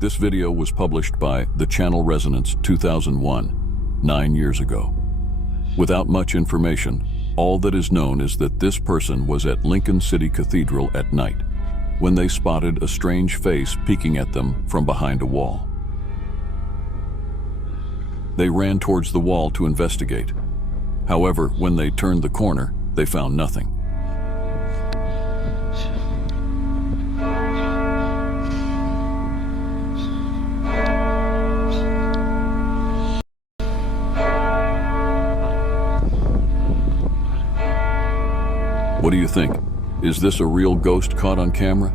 This video was published by The Channel Resonance 2001, 9 years ago. Without much information, all that is known is that this person was at Lincoln City Cathedral at night when they spotted a strange face peeking at them from behind a wall. They ran towards the wall to investigate. However, when they turned the corner, they found nothing. What do you think? Is this a real ghost caught on camera?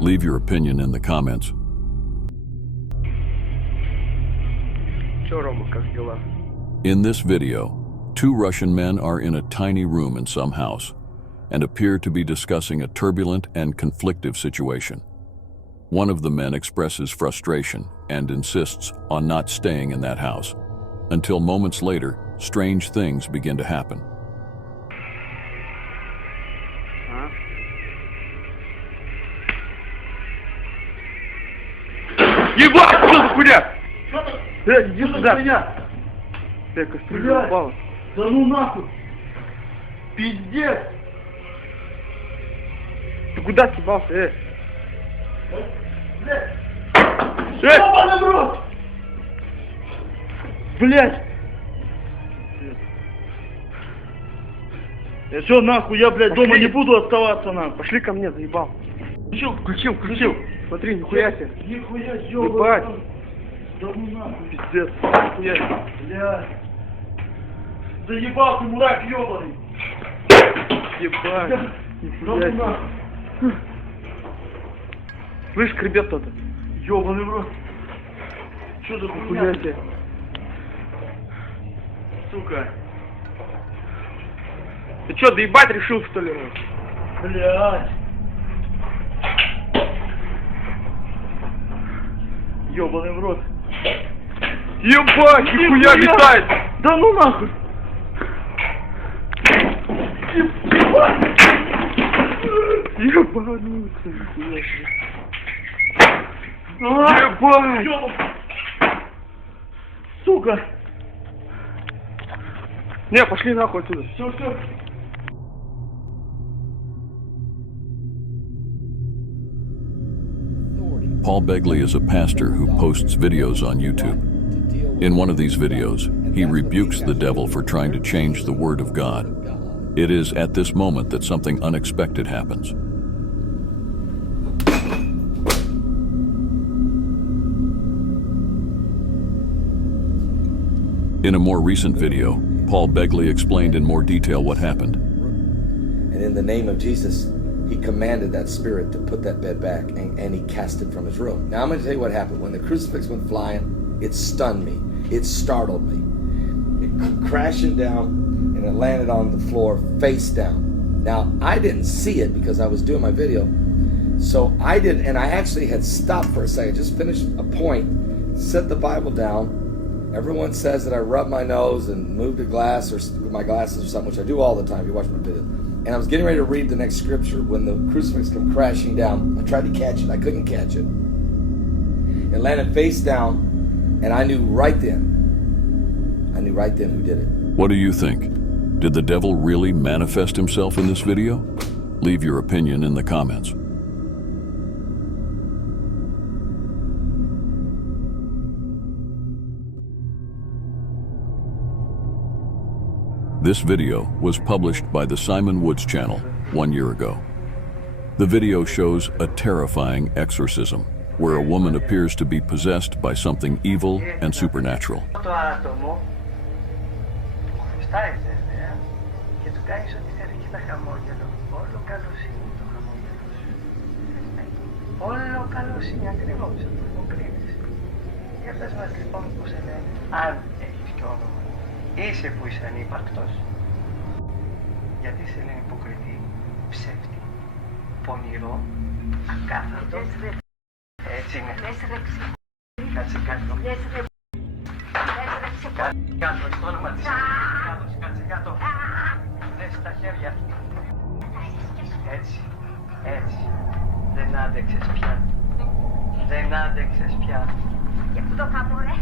Leave your opinion in the comments. In this video, 2 Russian men are in a tiny room in some house and appear to be discussing a turbulent and conflictive situation. One of the men expresses frustration and insists on not staying in that house, until moments later, strange things begin to happen. Ебать, что за хуйня? Иди сюда. Кастрюля упала. Да ну нахуй. Пиздец. Ты куда съебался, Блядь. Ёбаный в рот. Блядь. Я что, нахуй, я, блядь, дома не буду оставаться, нахуй. Пошли ко мне, заебал. Включил. Смотри, нихуя себе. Нихуя, ебать. Да ну нахуй. Пиздец. Нихуя. Блядь. Заебал ты, мурак ебаный. Ебать. Нихуя себе. Слышь, кребет кто-то. Ебаный в рот. Что за хуйня тебе? Сука. Ты что, доебать решил, что ли? Блядь. Ёбаный в рот. Ебать, нихуя летает! Да ну нахуй! Ебануться, нихуя. Ебать! Сука! Не, пошли нахуй отсюда. Все. Paul Begley is a pastor who posts videos on YouTube. In one of these videos, he rebukes the devil for trying to change the Word of God. It is at this moment that something unexpected happens. In a more recent video, Paul Begley explained in more detail what happened. And in the name of Jesus, he commanded that spirit to put that bed back, and he cast it from his room. Now I'm going to tell you what happened. When the crucifix went flying, it stunned me. It startled me. It came crashing down, and it landed on the floor face down. Now, I didn't see it because I was doing my video. So I did, and I actually had stopped for a second, just finished a point, set the Bible down. Everyone says that I rub my nose and move the glass or my glasses or something, which I do all the time if you watch my video. And I was getting ready to read the next scripture when the crucifix came crashing down. I tried to catch it. I couldn't catch it. It landed face down, and I knew right then who did it. What do you think? Did the devil really manifest himself in this video? Leave your opinion in the comments. This video was published by the Simon Woods channel 1 year ago. The video shows a terrifying exorcism where a woman appears to be possessed by something evil and supernatural. Είσαι που είσαι ανύπαρκτος. Γιατί σε λένε υποκριτή, ψεύτη, πονηρό, ακάθαρτο. Έτσι είναι. Κάτσε κάτω. Κάτω, στο όνομα της Ελλήνης. Κάτσε κάτω. Δες τα χέρια. Έτσι. Δεν άντεξες πια. Δεν άντεξες πια. Και πού το θα μπορέ.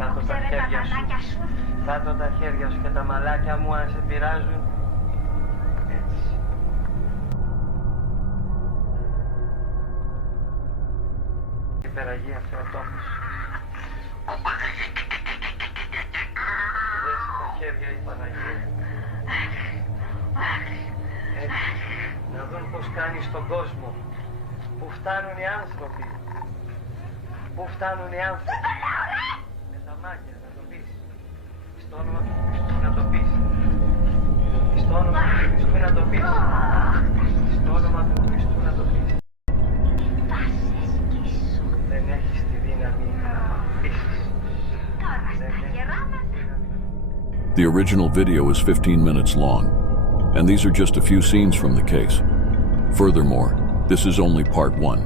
Κάτω τα χέρια σου. Κάτω τα χέρια σου και τα μαλάκια μου αν σε πειράζουν. Έτσι. Υπεραγία Θεοτόκος. Δες τα χέρια η Παναγία. Έτσι. Να δουν πως κάνει στον κόσμο. Πού φτάνουν οι άνθρωποι. Πού φτάνουν οι άνθρωποι. Με τα μάτια να το πεις. Στο όνομα του Χριστού να το πεις. Στο όνομα του Χριστού να το πεις. Στο όνομα του Χριστού να το πεις. Δεν έχεις τη δύναμη να πείσεις. Δεν έχεις τη δύναμη. The original video is 15 minutes long, and these are just a few scenes from the case. Furthermore, this is only part 1,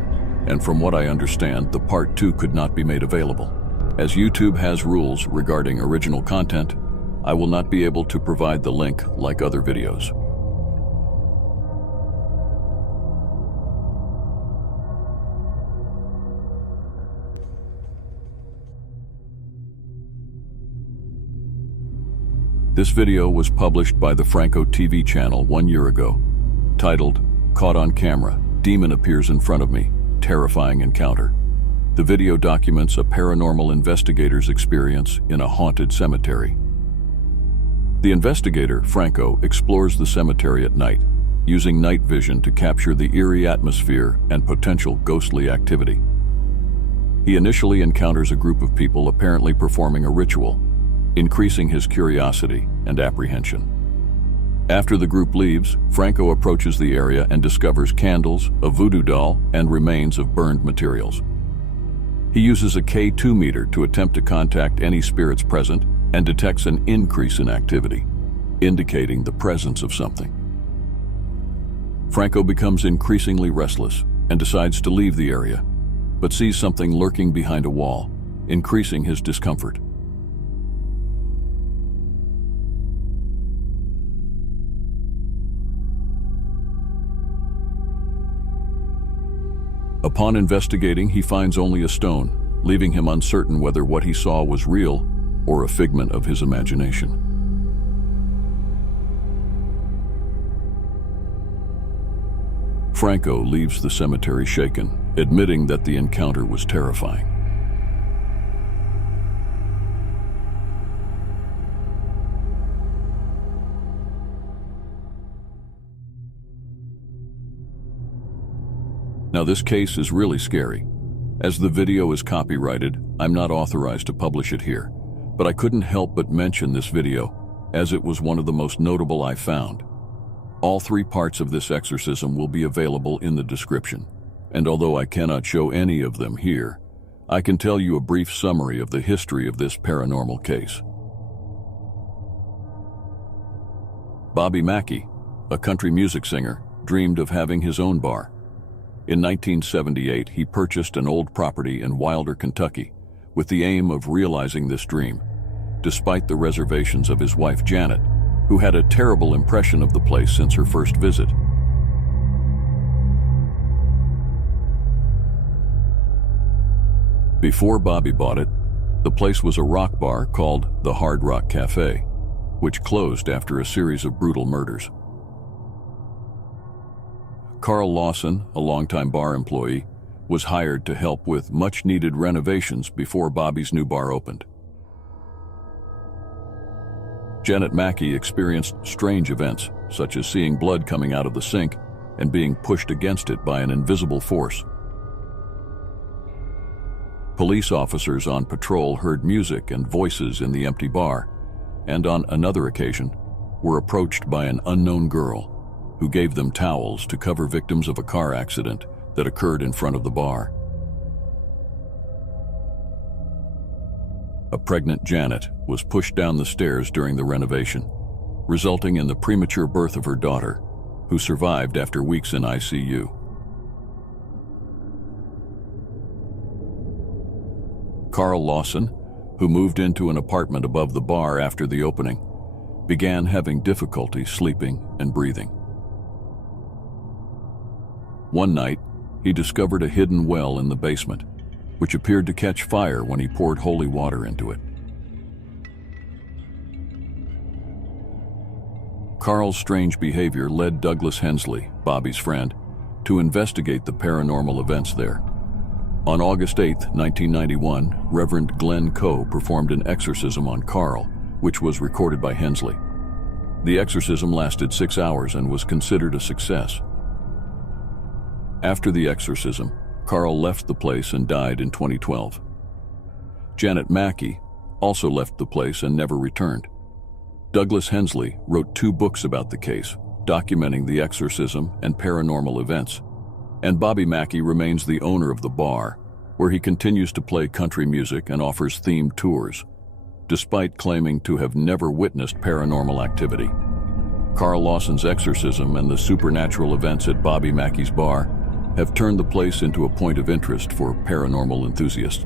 and from what I understand, the part 2 could not be made available. As YouTube has rules regarding original content, I will not be able to provide the link like other videos. This video was published by the Franco TV channel 1 year ago, titled, "Caught on Camera, Demon Appears in Front of Me, Terrifying Encounter." The video documents a paranormal investigator's experience in a haunted cemetery. The investigator, Franco, explores the cemetery at night, using night vision to capture the eerie atmosphere and potential ghostly activity. He initially encounters a group of people apparently performing a ritual, increasing his curiosity and apprehension. After the group leaves, Franco approaches the area and discovers candles, a voodoo doll, and remains of burned materials. He uses a K2 meter to attempt to contact any spirits present and detects an increase in activity, indicating the presence of something. Franco becomes increasingly restless and decides to leave the area, but sees something lurking behind a wall, increasing his discomfort. Upon investigating, he finds only a stone, leaving him uncertain whether what he saw was real or a figment of his imagination. Franco leaves the cemetery shaken, admitting that the encounter was terrifying. Now this case is really scary. As the video is copyrighted, I'm not authorized to publish it here, but I couldn't help but mention this video, as it was one of the most notable I found. All 3 parts of this exorcism will be available in the description, and although I cannot show any of them here, I can tell you a brief summary of the history of this paranormal case. Bobby Mackey, a country music singer, dreamed of having his own bar. In 1978, he purchased an old property in Wilder, Kentucky, with the aim of realizing this dream, despite the reservations of his wife Janet, who had a terrible impression of the place since her first visit. Before Bobby bought it, the place was a rock bar called the Hard Rock Cafe, which closed after a series of brutal murders. Carl Lawson, a longtime bar employee, was hired to help with much-needed renovations before Bobby's new bar opened. Janet Mackey experienced strange events, such as seeing blood coming out of the sink and being pushed against it by an invisible force. Police officers on patrol heard music and voices in the empty bar, and on another occasion were approached by an unknown girl who gave them towels to cover victims of a car accident that occurred in front of the bar. A pregnant Janet was pushed down the stairs during the renovation, resulting in the premature birth of her daughter, who survived after weeks in ICU. Carl Lawson, who moved into an apartment above the bar after the opening, began having difficulty sleeping and breathing. One night, he discovered a hidden well in the basement which appeared to catch fire when he poured holy water into it. Carl's strange behavior led Douglas Hensley, Bobby's friend, to investigate the paranormal events there. On August 8, 1991, Reverend Glenn Coe performed an exorcism on Carl, which was recorded by Hensley. The exorcism lasted 6 hours and was considered a success. After the exorcism, Carl left the place and died in 2012. Janet Mackey also left the place and never returned. Douglas Hensley wrote 2 books about the case, documenting the exorcism and paranormal events. And Bobby Mackey remains the owner of the bar, where he continues to play country music and offers themed tours, despite claiming to have never witnessed paranormal activity. Carl Lawson's exorcism and the supernatural events at Bobby Mackey's bar have turned the place into a point of interest for paranormal enthusiasts,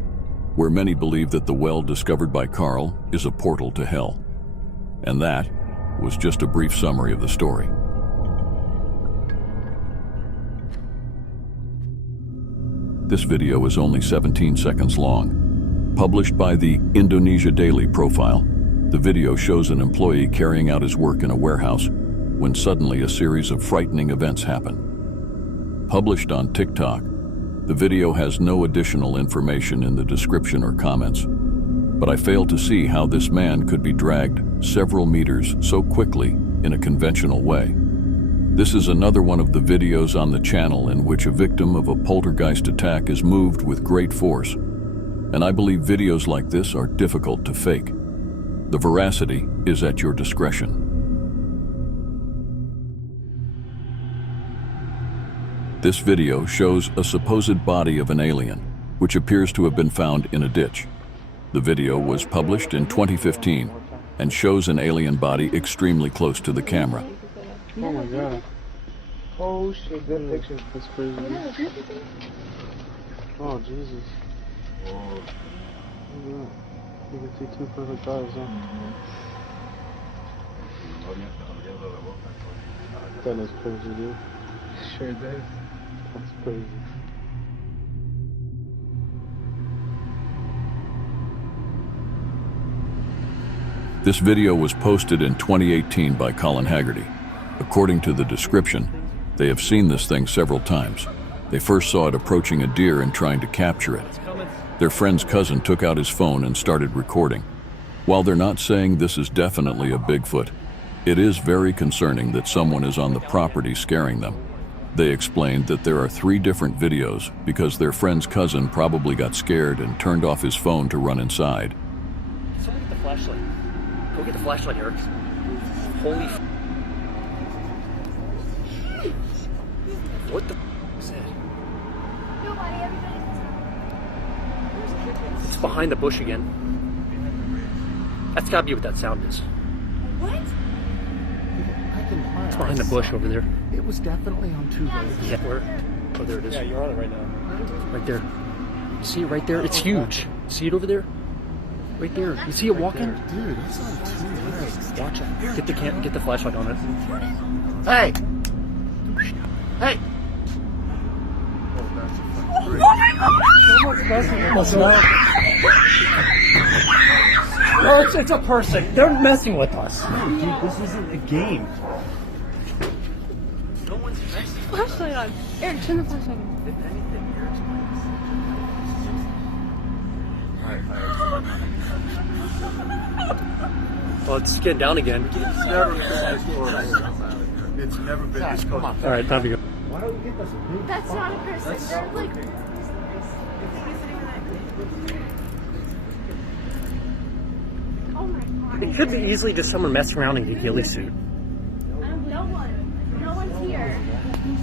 where many believe that the well discovered by Carl is a portal to hell. And that was just a brief summary of the story. This video is only 17 seconds long. Published by the Indonesia Daily Profile, the video shows an employee carrying out his work in a warehouse when suddenly a series of frightening events happen. Published on TikTok, the video has no additional information in the description or comments, but I fail to see how this man could be dragged several meters so quickly in a conventional way. This is another one of the videos on the channel in which a victim of a poltergeist attack is moved with great force, and I believe videos like this are difficult to fake. The veracity is at your discretion. This video shows a supposed body of an alien, which appears to have been found in a ditch. The video was published in 2015 and shows an alien body extremely close to the camera. Oh my god. Oh shit, good picture. That's crazy. Oh Jesus. Oh. You can see 2 perfect eyes, huh? That is crazy, dude. Sure does. That's crazy. This video was posted in 2018 by Colin Haggerty. According to the description, they have seen this thing several times. They first saw it approaching a deer and trying to capture it. Their friend's cousin took out his phone and started recording. While they're not saying this is definitely a Bigfoot, it is very concerning that someone is on the property scaring them. They explained that there are 3 different videos because their friend's cousin probably got scared and turned off his phone to run inside. Someone get the flashlight. Go get the flashlight, Eric. Holy f***. What the f*** is that? Nobody, everybody's... It's behind the bush again. That's gotta be what that sound is. What? It's behind the bush over there. It was definitely on 2 legs. Yeah, where? Oh, there it is. Yeah, you're on it right now. Right there. You see it right there? It's huge. See it over there? Right there. You see it walking? Dude, it's on 2 legs. Watch it. Get the flashlight on it. Hey! Hey! Oh, it's a person. They're messing with us. Dude, this isn't a game. No one's messing. Flashlight on. Eric, turn the flashlight on. If anything, Eric's well, it's getting down again. It's never been this close. It's never been this close. All right, time to go. Why don't we get this? That's not a person. They're like... Oh my god. It could be easily just someone messing around in a ghillie suit. No one's here.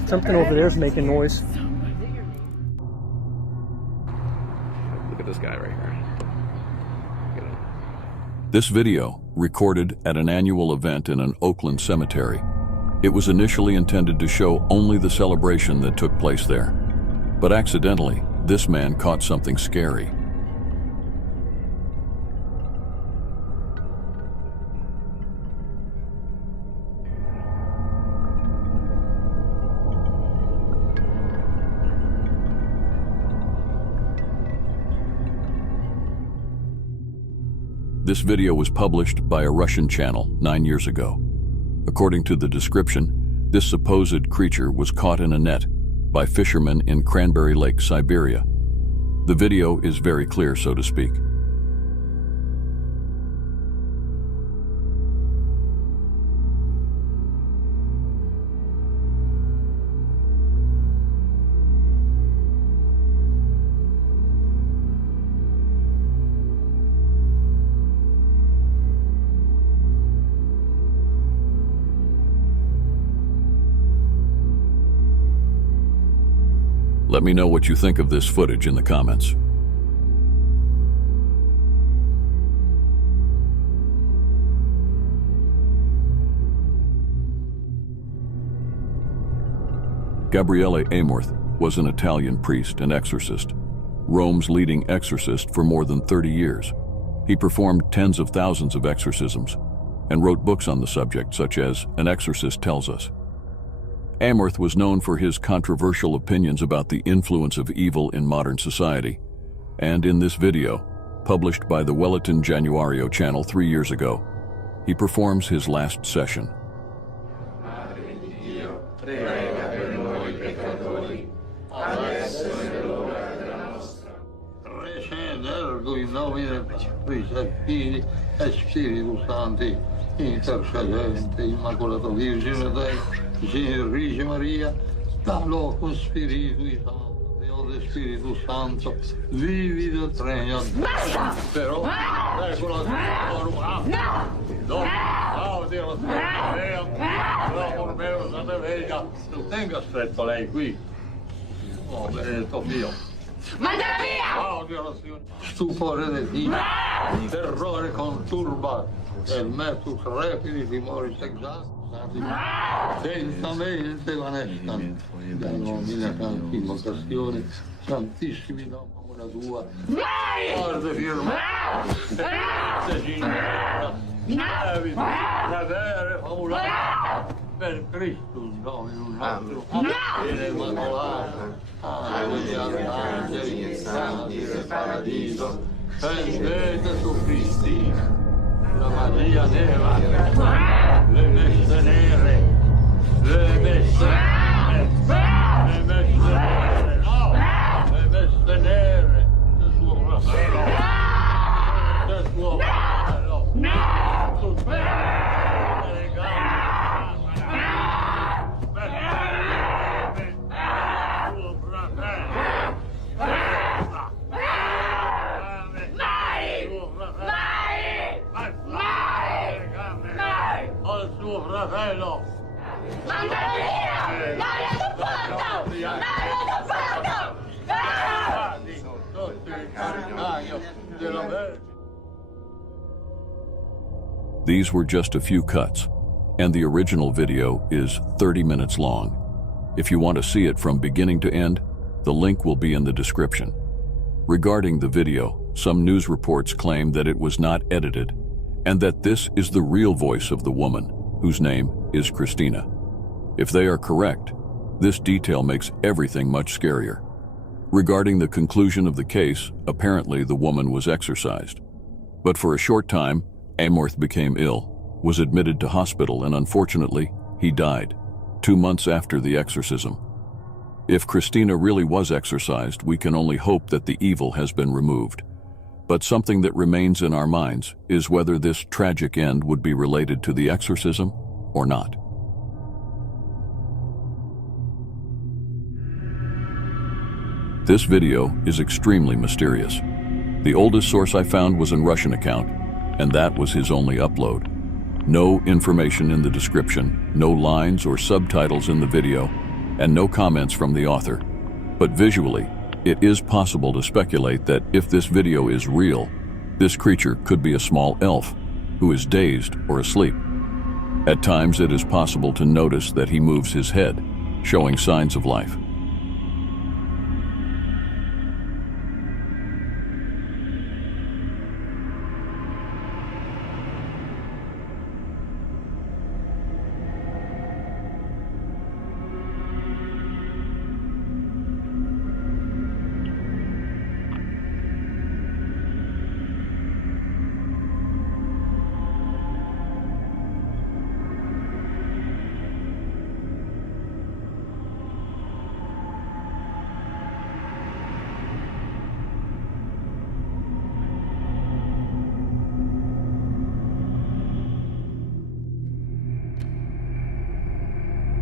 Something over there is making noise. Look at this guy right here. Look at him. This video, recorded at an annual event in an Oakland cemetery, it was initially intended to show only the celebration that took place there. But accidentally, this man caught something scary. This video was published by a Russian channel 9 years ago. According to the description, this supposed creature was caught in a net by fishermen in Cranberry Lake, Siberia. The video is very clear, so to speak. Let me know what you think of this footage in the comments. Gabriele Amorth was an Italian priest and exorcist, Rome's leading exorcist for more than 30 years. He performed tens of thousands of exorcisms and wrote books on the subject, such as An Exorcist Tells Us. Amorth was known for his controversial opinions about the influence of evil in modern society, and in this video, published by the Wellington Januario channel 3 years ago, he performs his last session. Intercedente, Immacolato Virgine Dei, Virgine Maria, da loco Spiritu Santo, Dio Spiritu Santo, vivi del regno. Basta! Però, ecco la non tenga stretto lei qui. Oh, benedetto Dio. Mandala via! Stupore del Dio, terrore conturba, el metus repili timoris exaltati, lentamente vanescano, da nomina canti invocazione, santissimi nomina tua, guarda firma, signora, levi, cadere, famulare, per Christus Dominum nostrum, e Immacolata, angeli, arcangeli, santi del paradiso, pendete su Cristina, la Maria nera, le messe nere, le messe nere, le messe nere, no, le messe nere, del suo fratello, del suo fratello, tutte le gambe. Fratello! Mandalo via! L'aria del porto! L'aria del porto! These were just a few cuts, and the original video is 30 minutes long. If you want to see it from beginning to end, the link will be in the description. Regarding the video, some news reports claim that it was not edited, and that this is the real voice of the woman, whose name is Christina. If they are correct, this detail makes everything much scarier. Regarding the conclusion of the case, apparently the woman was exorcised. But for a short time, Amorth became ill, was admitted to hospital, and unfortunately, he died 2 months after the exorcism. If Christina really was exorcised, we can only hope that the evil has been removed. But something that remains in our minds is whether this tragic end would be related to the exorcism or not. This video is extremely mysterious. The oldest source I found was a Russian account, and that was his only upload. No information in the description, no lines or subtitles in the video, and no comments from the author. But visually, it is possible to speculate that if this video is real, this creature could be a small elf who is dazed or asleep. At times, it is possible to notice that he moves his head, showing signs of life.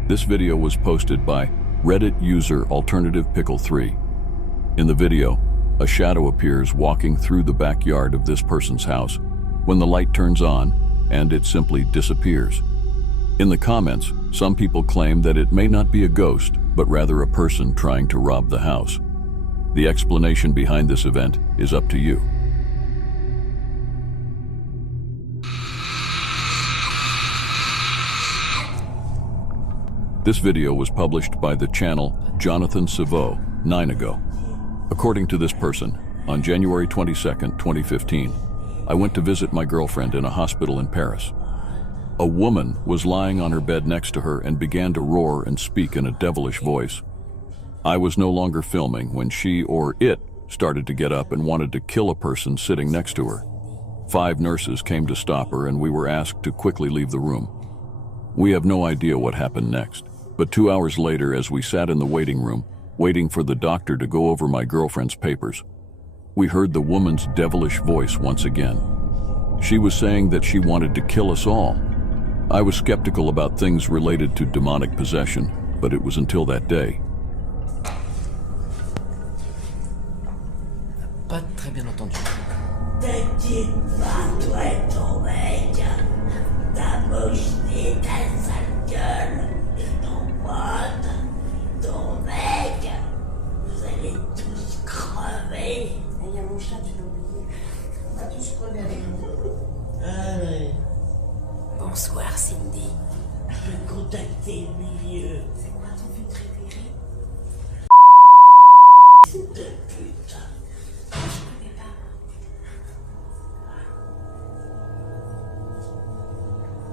This video was posted by Reddit user AlternativePickle3. In the video, a shadow appears walking through the backyard of this person's house when the light turns on and it simply disappears. In the comments, some people claim that it may not be a ghost, but rather a person trying to rob the house. The explanation behind this event is up to you. This video was published by the channel Jonathan Savot 9 ago. According to this person, on January 22nd, 2015, I went to visit my girlfriend in a hospital in Paris. A woman was lying on her bed next to her and began to roar and speak in a devilish voice. I was no longer filming when she or it started to get up and wanted to kill a person sitting next to her. 5 nurses came to stop her and we were asked to quickly leave the room. We have no idea what happened next, but 2 hours later, as we sat in the waiting room, waiting for the doctor to go over my girlfriend's papers, we heard the woman's devilish voice once again. She was saying that she wanted to kill us all. I was skeptical about things related to demonic possession, but it was until that day. Pas très bien entendu. T'inquiète pas, toi et ton mec. Ta mocheté, ta sale gueule, et ton pote, ton mec. Vous allez tous crever. Il y a mon chat, tu l'as oublié. On va tous crever avec nous. Allez. Bonsoir, Cindy. Je vais contacter le milieu. C'est quoi ton film préféré? De putain. Je connais pas.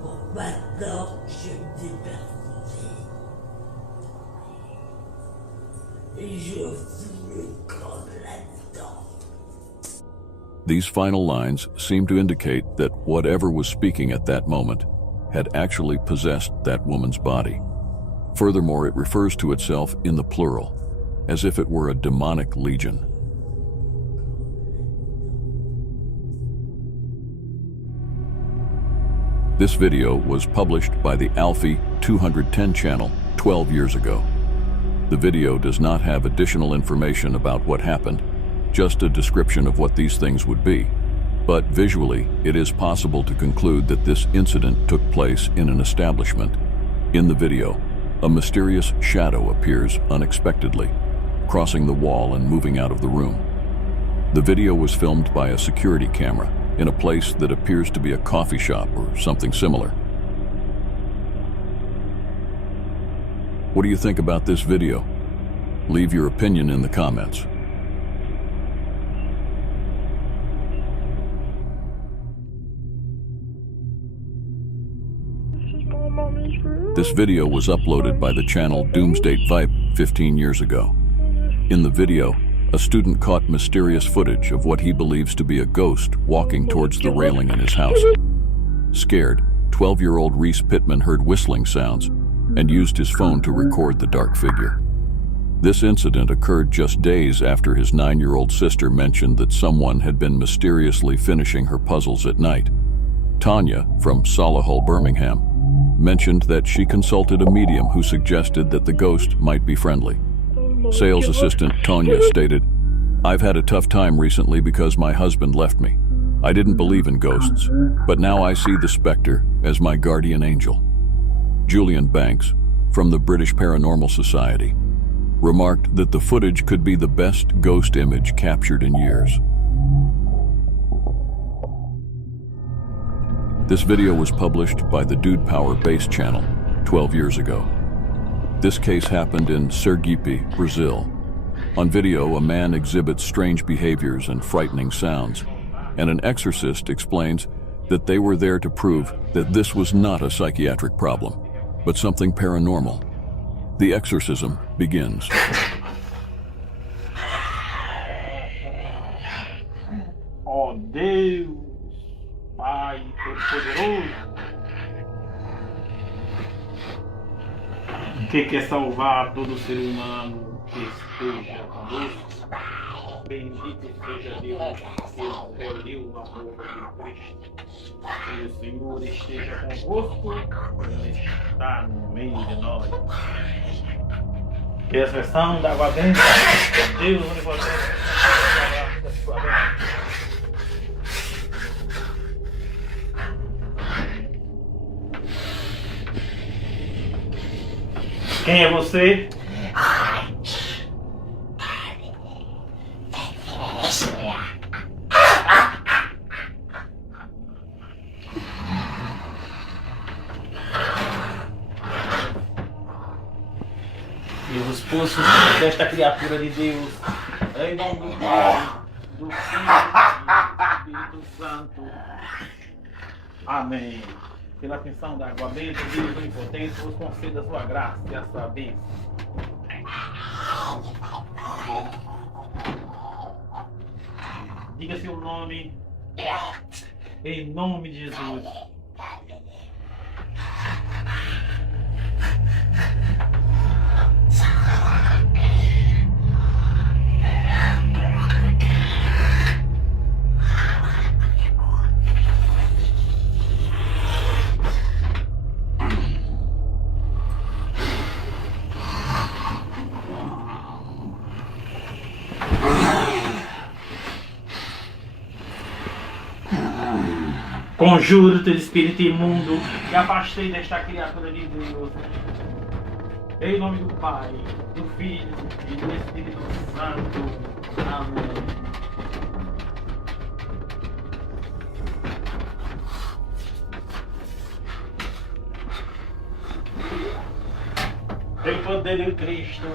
Bon, maintenant, je me déperdirai. Et je fous le camp là-dedans. These final lines seem to indicate that whatever was speaking at that moment had actually possessed that woman's body. Furthermore, it refers to itself in the plural, as if it were a demonic legion. This video was published by the Alfie 210 channel 12 years ago. The video does not have additional information about what happened, just a description of what these things would be. But visually, it is possible to conclude that this incident took place in an establishment. In the video, a mysterious shadow appears unexpectedly, crossing the wall and moving out of the room. The video was filmed by a security camera in a place that appears to be a coffee shop or something similar. What do you think about this video? Leave your opinion in the comments. This video was uploaded by the channel Doomsday Vibe 15 years ago. In the video, a student caught mysterious footage of what he believes to be a ghost walking towards the railing in his house. Scared, 12-year-old Reese Pittman heard whistling sounds and used his phone to record the dark figure. This incident occurred just days after his 9-year-old sister mentioned that someone had been mysteriously finishing her puzzles at night. Tanya, from Solihull, Birmingham, mentioned that she consulted a medium who suggested that the ghost might be friendly. Sales assistant Tanya stated, "I've had a tough time recently because my husband left me. I didn't believe in ghosts, but now I see the specter as my guardian angel." Julian Banks, from the British Paranormal Society, remarked that the footage could be the best ghost image captured in years. This video was published by the Dude Power Base channel 12 years ago. This case happened in Sergipe, Brazil. On video, a man exhibits strange behaviors and frightening sounds, and an exorcist explains that they were there to prove that this was not a psychiatric problem, but something paranormal. The exorcism begins. Oh Deus, Pai Todo-Poderoso, que quer salvar todo ser humano que esteja conosco. Bendito seja Deus que escolheu a roupa de Cristo. Que o Senhor esteja convosco e está no meio de nós. Que a expressão da água benta, Deus onipotente, da sua bênção. Quem é você? E os poços desta criatura de Deus, em nome do Pai, do Filho e do Espírito Santo. Amém. Pela atenção da água benta, Deus onipotente, vos conceda a sua graça e a sua bênção. Diga seu nome, em nome de Jesus. Conjuro teu espírito imundo e afastei desta criatura de Deus. Em nome do Pai, do Filho e do Espírito Santo. Amém. Em poder de Cristo,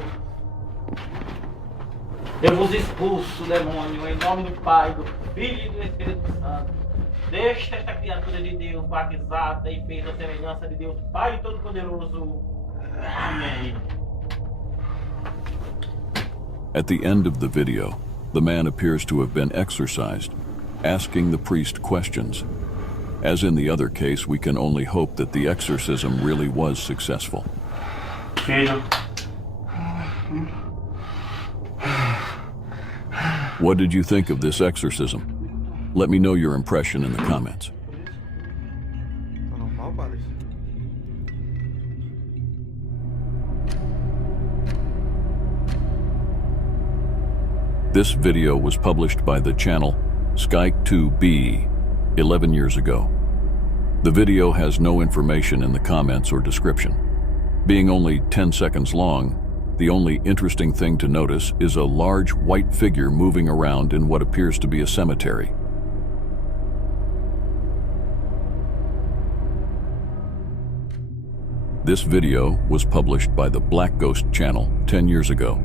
eu vos expulso, demônio, em nome do Pai, do Filho e do Espírito Santo. Deixa esta criatura de Deus batizada e feita a semelhança de Deus Pai Todo-Poderoso. Amém. At the end of the video, the man appears to have been exorcised, asking the priest questions. As in the other case, we can only hope that the exorcism really was successful. Filho. What did you think of this exorcism? Let me know your impression in the comments. This video was published by the channel Sky2B 11 years ago. The video has no information in the comments or description. Being only 10 seconds long, the only interesting thing to notice is a large white figure moving around in what appears to be a cemetery. This video was published by the Black Ghost channel 10 years ago.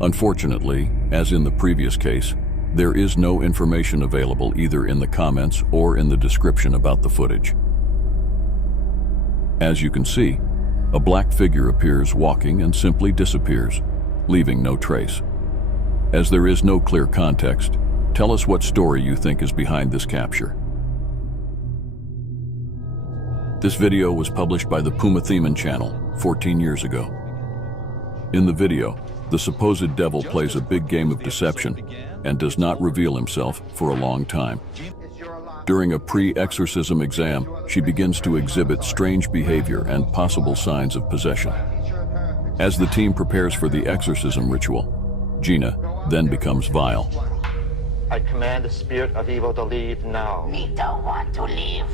Unfortunately, as in the previous case, there is no information available either in the comments or in the description about the footage. As you can see, a black figure appears walking and simply disappears, leaving no trace. As there is no clear context, tell us what story you think is behind this capture. This video was published by the Puma Theman channel 14 years ago. In the video, the supposed devil plays a big game of deception and does not reveal himself for a long time. During a pre-exorcism exam, she begins to exhibit strange behavior and possible signs of possession. As the team prepares for the exorcism ritual, Gina then becomes vile. I command the spirit of evil to leave now. We don't want to leave.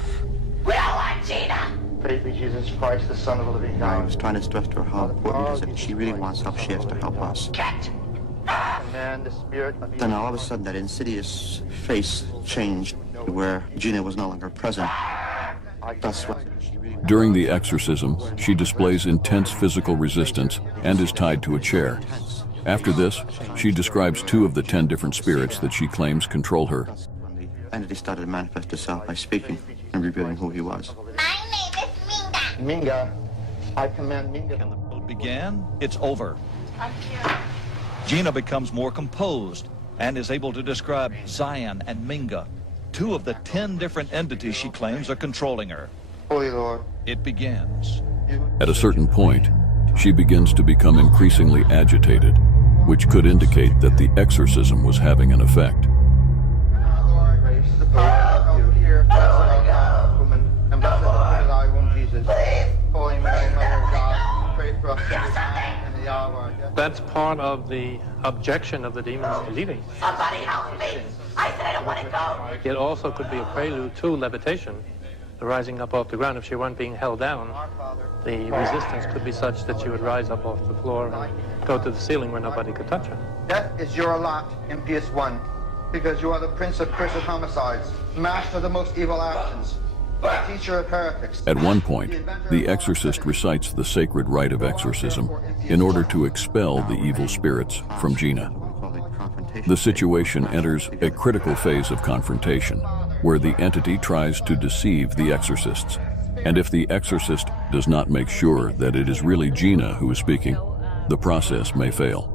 We don't want Gina. Praise be Jesus Christ, the Son of the living God. I was trying to stress to her how important it is. If she really wants help, she has to help us. Command the spirit of evil. Then all of a sudden, that insidious face changed where Gina was no longer present. That's what. During the exorcism, she displays intense physical resistance and is tied to a chair. After this, she describes 2 of the 10 different spirits that she claims control her. The entity started to manifest itself by speaking and revealing who he was. My name is Minga. Minga. I command Minga. When the build began, it's over. I'm here. Gina becomes more composed and is able to describe Zion and Minga, 2 of the 10 different entities she claims are controlling her. Holy Lord. It begins. At a certain point, she begins to become increasingly agitated, which could indicate that the exorcism was having an effect. That's part of the objection of the demons to leaving. Somebody help me! I said I don't want to go! It also could be a prelude to levitation, the rising up off the ground. If she weren't being held down, the resistance could be such that she would rise up off the floor and go to the ceiling where nobody could touch her. Death is your lot, impious one, because you are the prince of cursed homicides, master of the most evil actions, teacher of heretics. At one point, the exorcist recites the sacred rite of exorcism in order to expel the evil spirits from Gina. The situation enters a critical phase of confrontation, where the entity tries to deceive the exorcists. And if the exorcist does not make sure that it is really Gina who is speaking, the process may fail.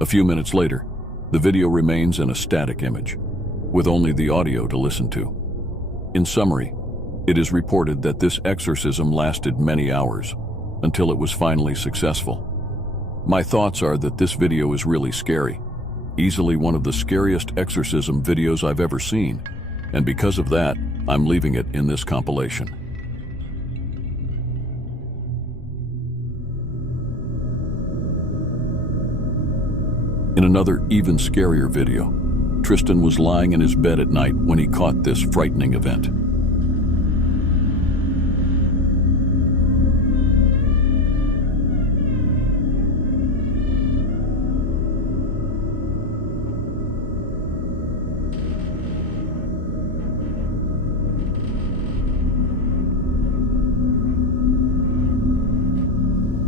A few minutes later, the video remains in a static image, with only the audio to listen to. In summary, it is reported that this exorcism lasted many hours, until it was finally successful. My thoughts are that this video is really scary, easily one of the scariest exorcism videos I've ever seen, and because of that, I'm leaving it in this compilation. In another, even scarier video, Tristan was lying in his bed at night when he caught this frightening event.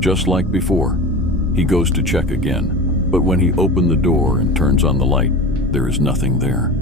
Just like before, he goes to check again, but when he opened the door and turns on the light, there is nothing there.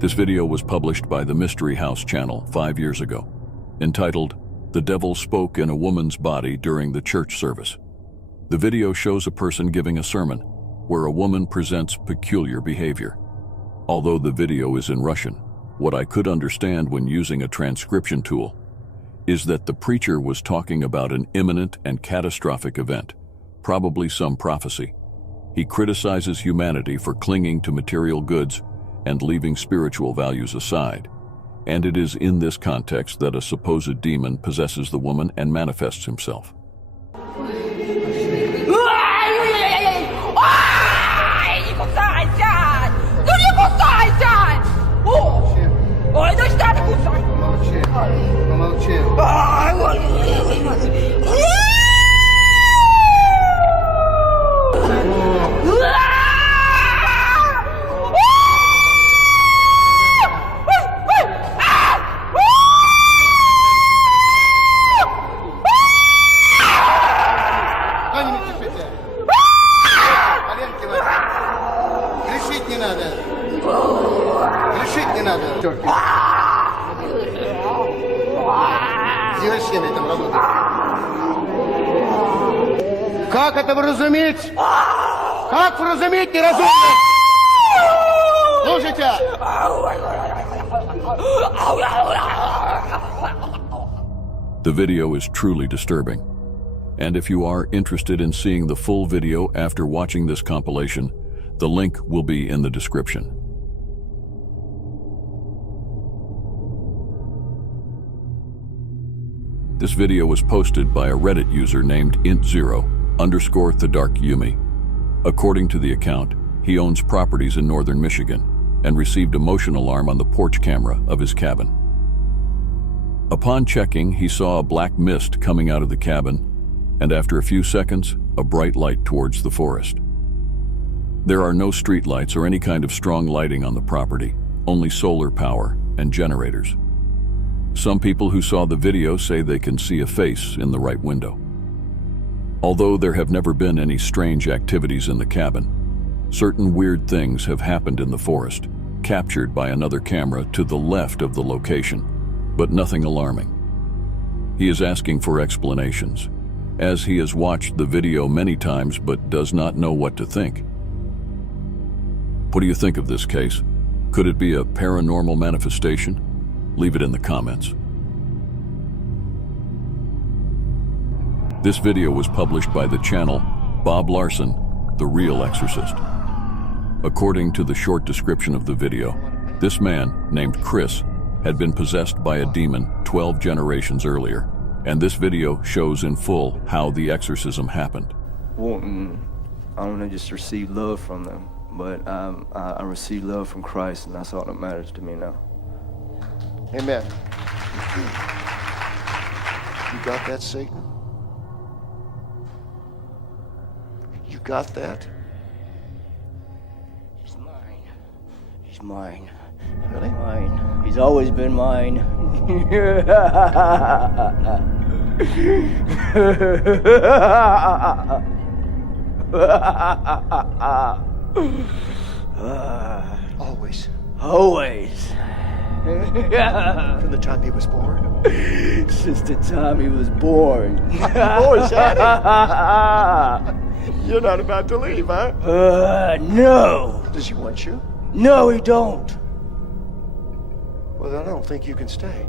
This video was published by the Mystery House channel 5 years ago, entitled, "The Devil Spoke in a Woman's Body During the Church Service." The video shows a person giving a sermon, where a woman presents peculiar behavior. Although the video is in Russian, what I could understand when using a transcription tool is that the preacher was talking about an imminent and catastrophic event, probably some prophecy. He criticizes humanity for clinging to material goods and leaving spiritual values aside. And it is in this context that a supposed demon possesses the woman and manifests himself. Как это вразумить? Как вразумить неразумных? Слушайте! The video is truly disturbing. And if you are interested in seeing the full video after watching this compilation, the link will be in the description. This video was posted by a Reddit user named int0_thedarkyumi. According to the account, he owns properties in northern Michigan and received a motion alarm on the porch camera of his cabin. Upon checking, he saw a black mist coming out of the cabin, and after a few seconds, a bright light towards the forest. There are no street lights or any kind of strong lighting on the property, only solar power and generators. Some people who saw the video say they can see a face in the right window. Although there have never been any strange activities in the cabin, certain weird things have happened in the forest, captured by another camera to the left of the location, but nothing alarming. He is asking for explanations, as he has watched the video many times but does not know what to think. What do you think of this case? Could it be a paranormal manifestation? Leave it in the comments. This video was published by the channel Bob Larson, The Real Exorcist. According to the short description of the video, this man, named Chris, had been possessed by a demon 12 generations earlier, and this video shows in full how the exorcism happened. I don't know, just receive love from them, but I receive love from Christ, and that's all that matters to me now. Amen. You got that, Satan? You got that? He's mine. He's mine. Really? Mine. He's always been mine. Always. Always. From the time he was born? Since the time he was born. Boy, Daddy. You're not about to leave, huh? No. Does he want you? No, he don't. Well, then I don't think you can stay.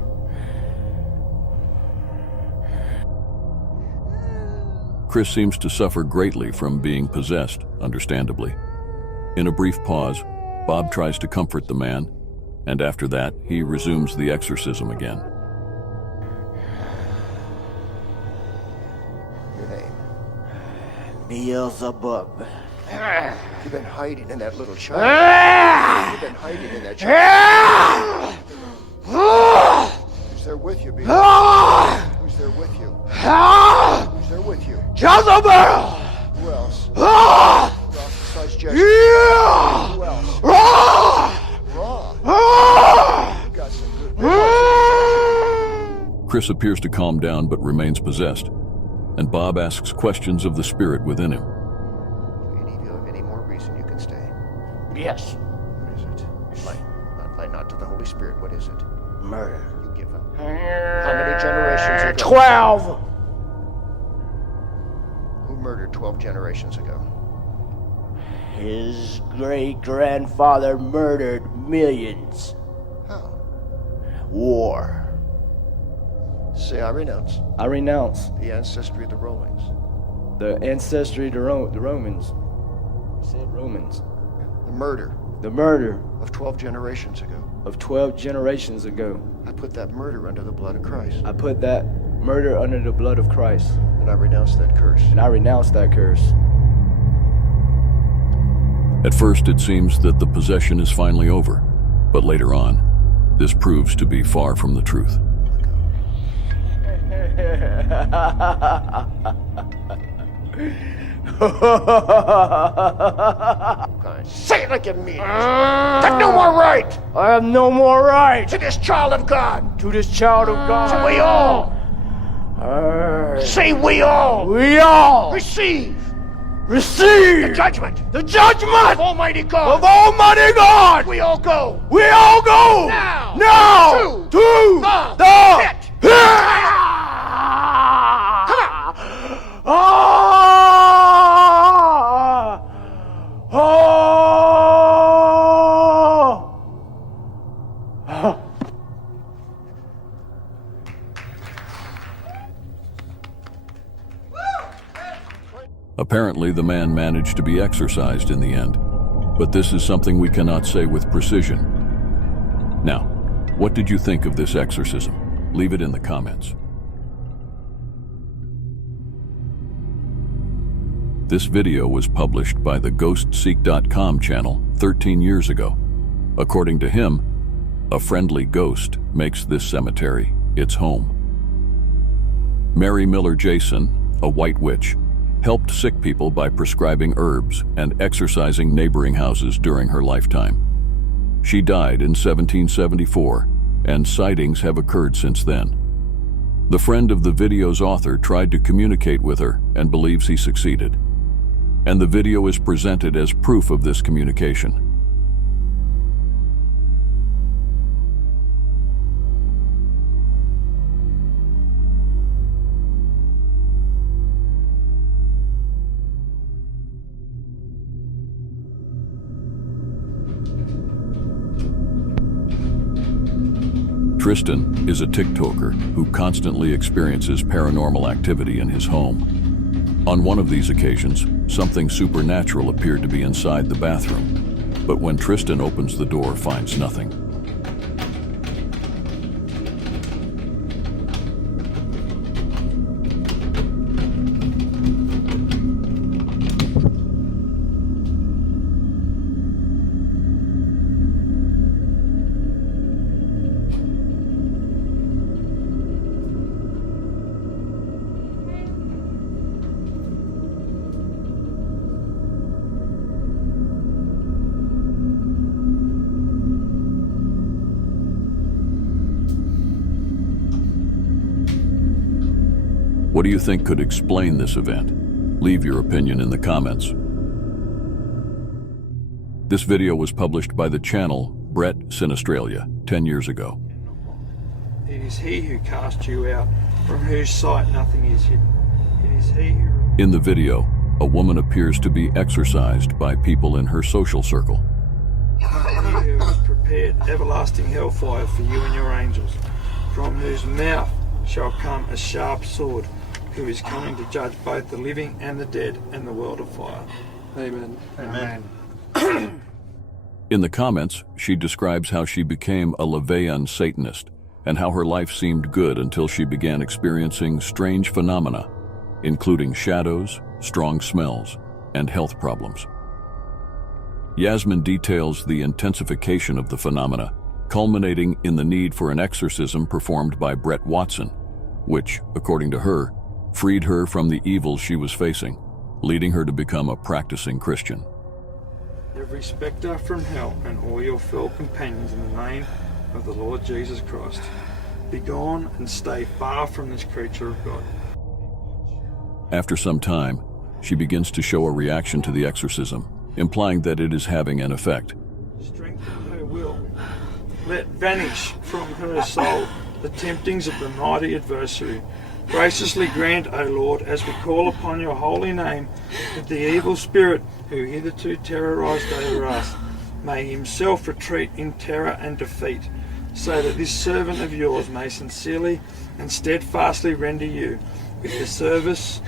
Chris seems to suffer greatly from being possessed, understandably. In a brief pause, Bob tries to comfort the man, and after that, he resumes the exorcism again. Your name? Beelzebub. You've been hiding in that little child. You've been hiding in that child. Who's there with you, Beelzebub? Who's there with you? Who's there with you? Jezebel! Who else? Who else besides Jezebel? Who else? Raw! You got some good. Chris appears to calm down but remains possessed, and Bob asks questions of the spirit within him. Any more reason you can stay? Yes. What is it? Lie not to the Holy Spirit. What is it? Murder. You give up. How many generations ago? 12! Who murdered 12 generations ago? His great-grandfather murdered millions. How? War. Say, I renounce. I renounce. The ancestry of the Romans. The ancestry of the Romans. You said Romans. The murder. The murder. Of 12 generations ago. Of 12 generations ago. I put that murder under the blood of Christ. I put that murder under the blood of Christ. And I renounce that curse. And I renounce that curse. At first, it seems that the possession is finally over, but later on, this proves to be far from the truth. Say it like you mean it. Have no more right. I have no more right. To this child of God. To this child of God. So we all. Say we all. We all. Receive. Receive. The judgment. The judgment. Of Almighty God. Of Almighty God. We all go. We all go. Now. Now. To the pit. Apparently, the man managed to be exorcised in the end, but this is something we cannot say with precision. Now, what did you think of this exorcism? Leave it in the comments. This video was published by the GhostSeek.com channel 13 years ago. According to him, a friendly ghost makes this cemetery its home. Mary Miller Jason, a white witch, helped sick people by prescribing herbs and exorcising neighboring houses during her lifetime. She died in 1774, and sightings have occurred since then. The friend of the video's author tried to communicate with her and believes he succeeded. And the video is presented as proof of this communication. Tristan is a TikToker who constantly experiences paranormal activity in his home. On one of these occasions, something supernatural appeared to be inside the bathroom, but when Tristan opens the door, finds nothing. What do you think could explain this event? Leave your opinion in the comments. This video was published by the channel Brett Sinistralia 10 years ago. It is he who cast you out, from whose sight nothing is hidden. It is he who... In the video, a woman appears to be exorcised by people in her social circle. He who has prepared everlasting hellfire for you and your angels, from whose mouth shall come a sharp sword, who is coming to judge both the living and the dead and the world of fire. Amen. Amen. In the comments, she describes how she became a LaVeyan Satanist and how her life seemed good until she began experiencing strange phenomena, including shadows, strong smells, and health problems. Yasmin details the intensification of the phenomena, culminating in the need for an exorcism performed by Brett Watson, which, according to her, freed her from the evil she was facing, leading her to become a practicing Christian. Every spectre from hell and all your fell companions in the name of the Lord Jesus Christ, be gone and stay far from this creature of God. After some time, she begins to show a reaction to the exorcism, implying that it is having an effect. Strengthen her will. Let vanish from her soul the temptings of the mighty adversary. Graciously grant, O Lord, as we call upon your holy name, that the evil spirit who hitherto terrorized over us may himself retreat in terror and defeat, so that this servant of yours may sincerely and steadfastly render you with the service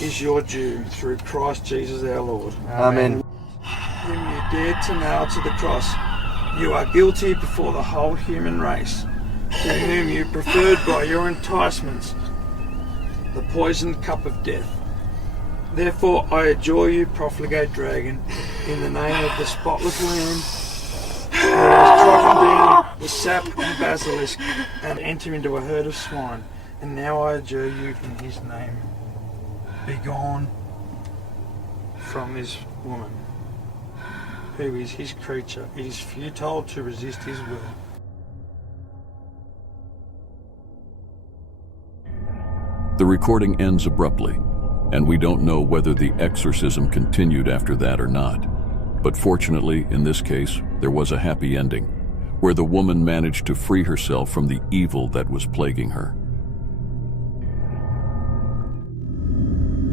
is your due, through Christ Jesus our Lord. Amen. Whom you dared to nail to the cross, you are guilty before the whole human race, to whom you preferred by your enticements the poisoned cup of death. Therefore I adjure you, profligate dragon, in the name of the spotless Lamb, who has trodden down the sap and basilisk, and enter into a herd of swine. And now I adjure you in his name, be gone from this woman, who is his creature. It is futile to resist his will. The recording ends abruptly, and we don't know whether the exorcism continued after that or not. But fortunately, in this case, there was a happy ending, where the woman managed to free herself from the evil that was plaguing her.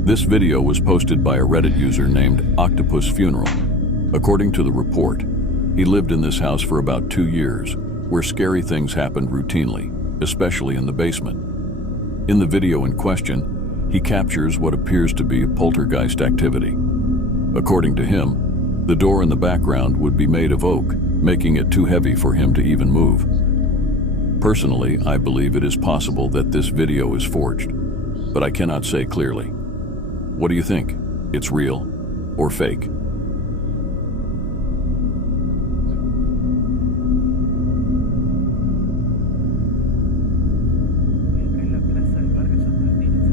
This video was posted by a Reddit user named Octopus Funeral. According to the report, he lived in this house for about 2 years, where scary things happened routinely, especially in the basement. In the video in question, he captures what appears to be poltergeist activity. According to him, the door in the background would be made of oak, making it too heavy for him to even move. Personally, I believe it is possible that this video is forged, but I cannot say clearly. What do you think? It's real or fake?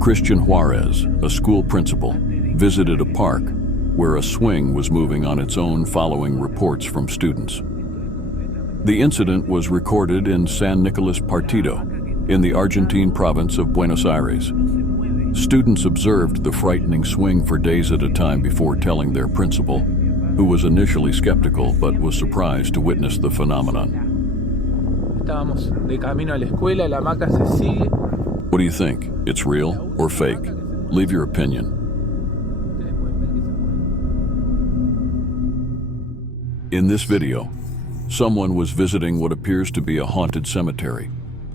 Christian Juarez, a school principal, visited a park where a swing was moving on its own following reports from students. The incident was recorded in San Nicolas Partido, in the Argentine province of Buenos Aires. Students observed the frightening swing for days at a time before telling their principal, who was initially skeptical but was surprised to witness the phenomenon. Estábamos de camino a la escuela, la hamaca se sigue. What do you think? It's real or fake? Leave your opinion. In this video, someone was visiting what appears to be a haunted cemetery,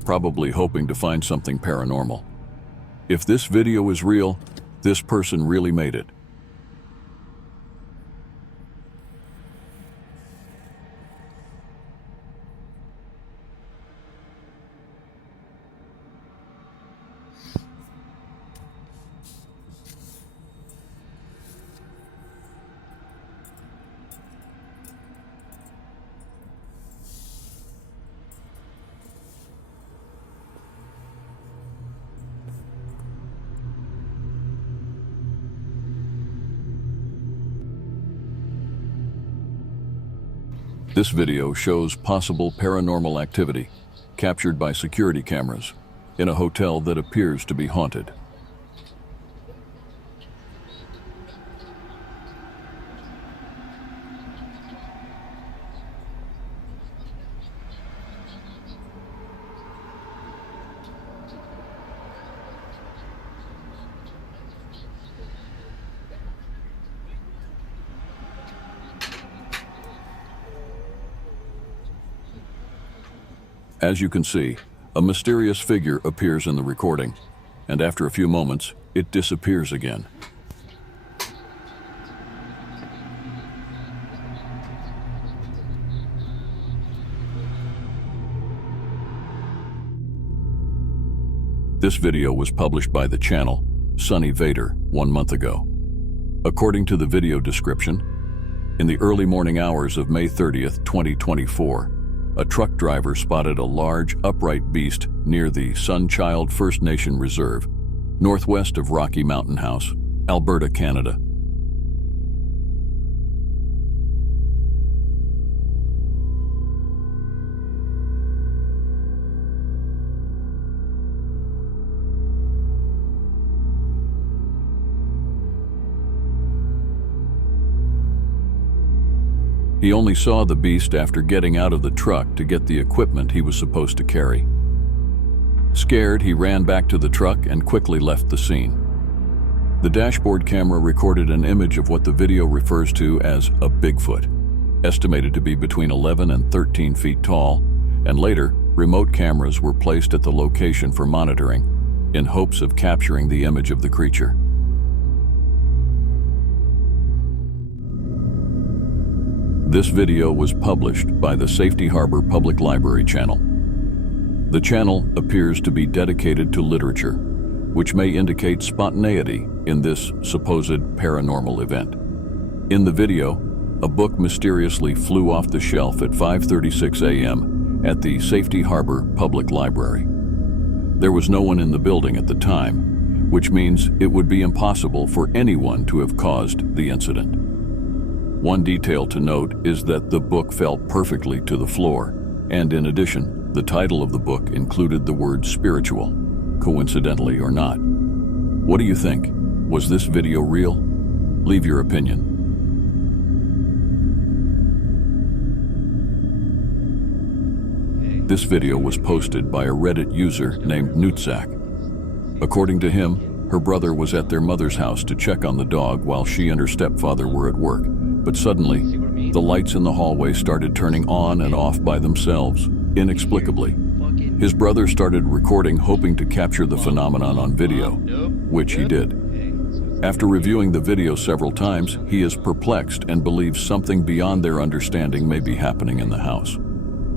probably hoping to find something paranormal. If this video is real, this person really made it. This video shows possible paranormal activity captured by security cameras in a hotel that appears to be haunted. As you can see, a mysterious figure appears in the recording, and after a few moments, it disappears again. This video was published by the channel Sunny Vader 1 month ago. According to the video description, in the early morning hours of May 30th, 2024, a truck driver spotted a large, upright beast near the Sunchild First Nation Reserve, northwest of Rocky Mountain House, Alberta, Canada. He only saw the beast after getting out of the truck to get the equipment he was supposed to carry. Scared, he ran back to the truck and quickly left the scene. The dashboard camera recorded an image of what the video refers to as a Bigfoot, estimated to be between 11 and 13 feet tall, and later, remote cameras were placed at the location for monitoring in hopes of capturing the image of the creature. This video was published by the Safety Harbor Public Library channel. The channel appears to be dedicated to literature, which may indicate spontaneity in this supposed paranormal event. In the video, a book mysteriously flew off the shelf at 5:36 a.m. at the Safety Harbor Public Library. There was no one in the building at the time, which means it would be impossible for anyone to have caused the incident. One detail to note is that the book fell perfectly to the floor, and in addition, the title of the book included the word spiritual, coincidentally or not. What do you think? Was this video real? Leave your opinion. This video was posted by a Reddit user named Nutzak. According to him, her brother was at their mother's house to check on the dog while she and her stepfather were at work. But suddenly, the lights in the hallway started turning on and off by themselves, inexplicably. His brother started recording, hoping to capture the phenomenon on video, which he did. After reviewing the video several times, he is perplexed and believes something beyond their understanding may be happening in the house.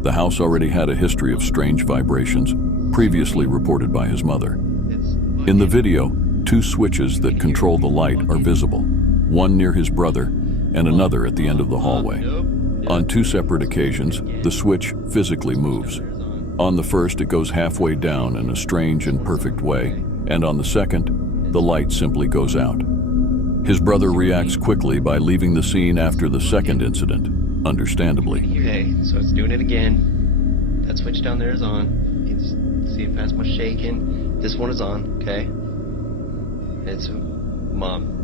The house already had a history of strange vibrations, previously reported by his mother. In the video, 2 switches that control the light are visible, one near his brother and another at the end of the hallway. On 2 separate occasions, the switch physically moves. On the first, it goes halfway down in a strange and perfect way, and on the second, the light simply goes out. His brother reacts quickly by leaving the scene after the second incident, understandably. Okay, so it's doing it again. That switch down there is on. You can see if it has much shaking. This one is on, okay? It's Mom.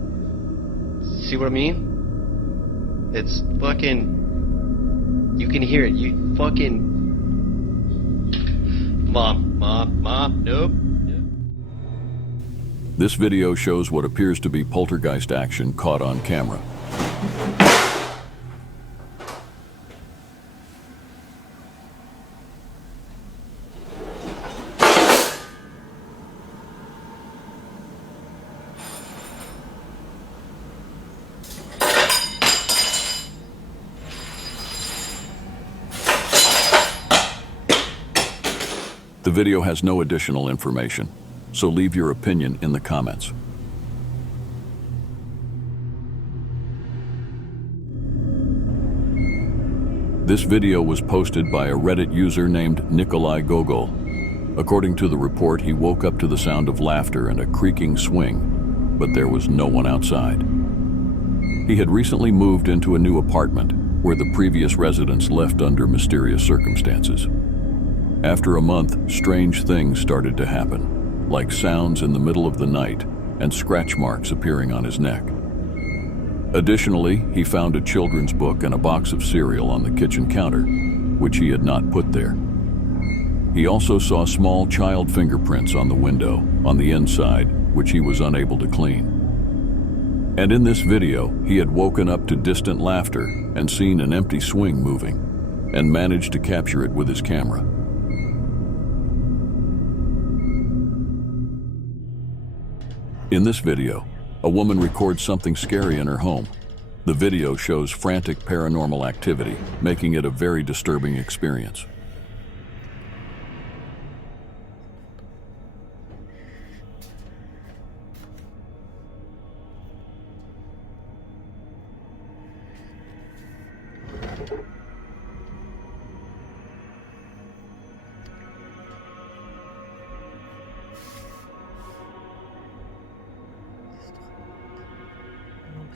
See what I mean? It's fucking... You can hear it. You fucking... Mom, nope. This video shows what appears to be poltergeist action caught on camera. The video has no additional information, so leave your opinion in the comments. This video was posted by a Reddit user named Nikolai Gogol. According to the report, he woke up to the sound of laughter and a creaking swing, but there was no one outside. He had recently moved into a new apartment where the previous residents left under mysterious circumstances. After a month, strange things started to happen, like sounds in the middle of the night and scratch marks appearing on his neck. Additionally, he found a children's book and a box of cereal on the kitchen counter, which he had not put there. He also saw small child fingerprints on the window on the inside, which he was unable to clean. And in this video, he had woken up to distant laughter and seen an empty swing moving, and managed to capture it with his camera. In this video, a woman records something scary in her home. The video shows frantic paranormal activity, making it a very disturbing experience.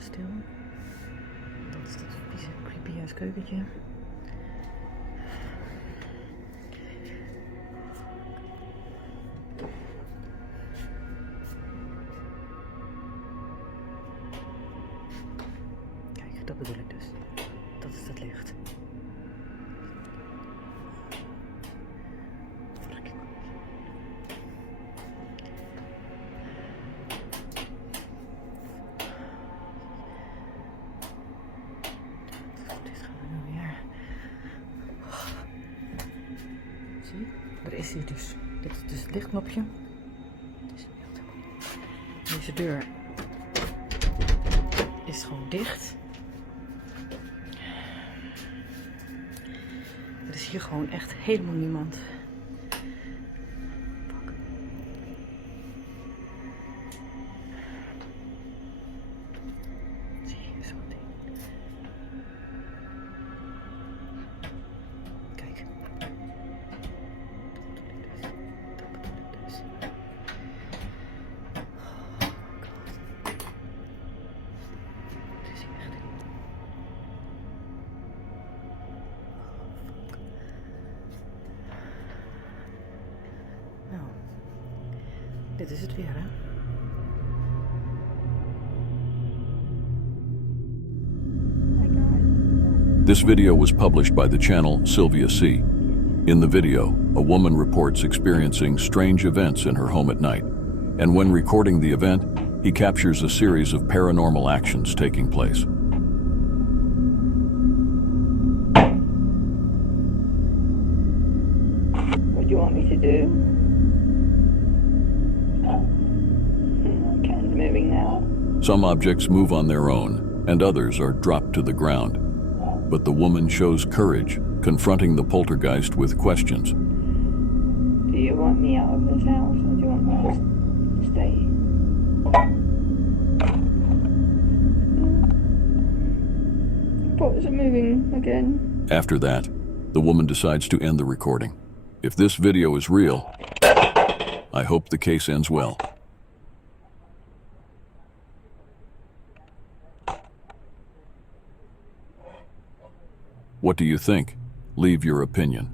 Stil. Dat is dat vieze, creepy ass keukentje. Kijk, dat bedoel ik dus. Dat is het licht. Er is hier dus. Dit is dus het lichtknopje. Deze deur is gewoon dicht. Er is hier gewoon echt helemaal niemand. Zie je zo'n ding? Kijk. Nou, dit is het weer, hè? This video was published by the channel Sylvia C. In the video, a woman reports experiencing strange events in her home at night, and when recording the event, he captures a series of paranormal actions taking place. What do you want me to do? Okay, moving now. Some objects move on their own, and others are dropped to the ground. But the woman shows courage, confronting the poltergeist with questions. Do you want me out of this house, or do you want me to stay? What is it moving again? After that, the woman decides to end the recording. If this video is real, I hope the case ends well. What do you think? Leave your opinion.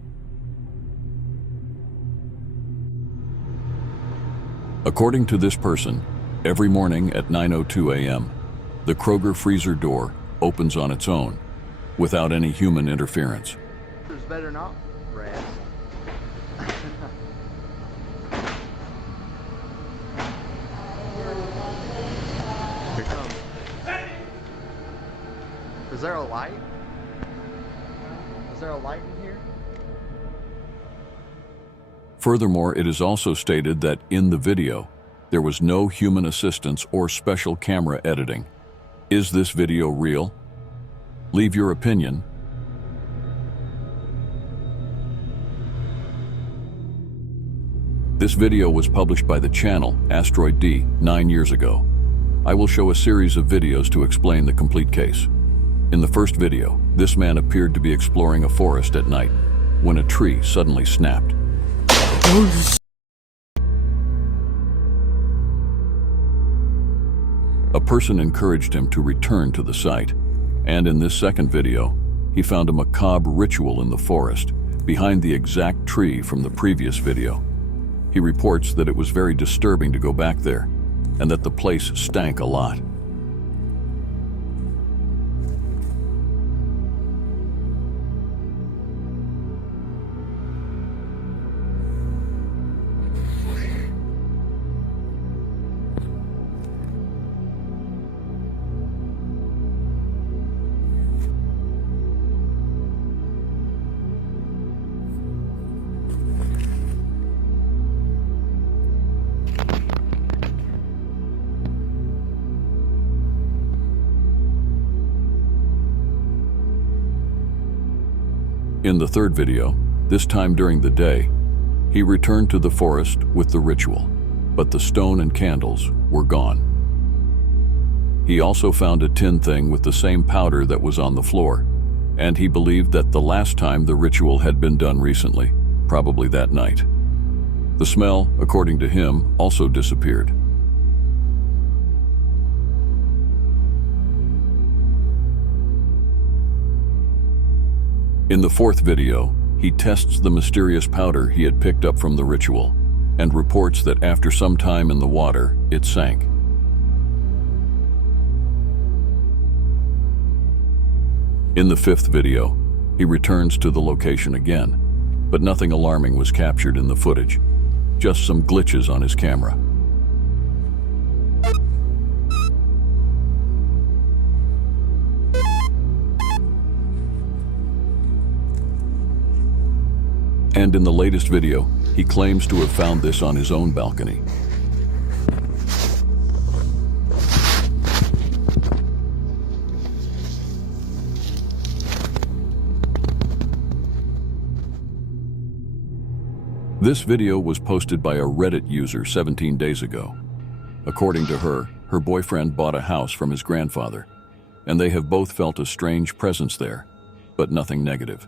According to this person, every morning at 9:02 a.m., the Kroger freezer door opens on its own, without any human interference. There's better not, Raz. Here it comes. Is there a light? Is there a light in here? Furthermore, it is also stated that in the video, there was no human assistance or special camera editing. Is this video real? Leave your opinion. This video was published by the channel Asteroid D 9 years ago. I will show a series of videos to explain the complete case. In the first video, this man appeared to be exploring a forest at night when a tree suddenly snapped. A person encouraged him to return to the site, and in this second video, he found a macabre ritual in the forest behind the exact tree from the previous video. He reports that it was very disturbing to go back there, and that the place stank a lot. In the third video, this time during the day, he returned to the forest with the ritual, but the stone and candles were gone. He also found a tin thing with the same powder that was on the floor, and he believed that the last time the ritual had been done recently, probably that night. The smell, according to him, also disappeared. In the fourth video, he tests the mysterious powder he had picked up from the ritual and reports that after some time in the water, it sank. In the fifth video, he returns to the location again, but nothing alarming was captured in the footage, just some glitches on his camera. And in the latest video, he claims to have found this on his own balcony. This video was posted by a Reddit user 17 days ago. According to her, her boyfriend bought a house from his grandfather, and they have both felt a strange presence there, but nothing negative.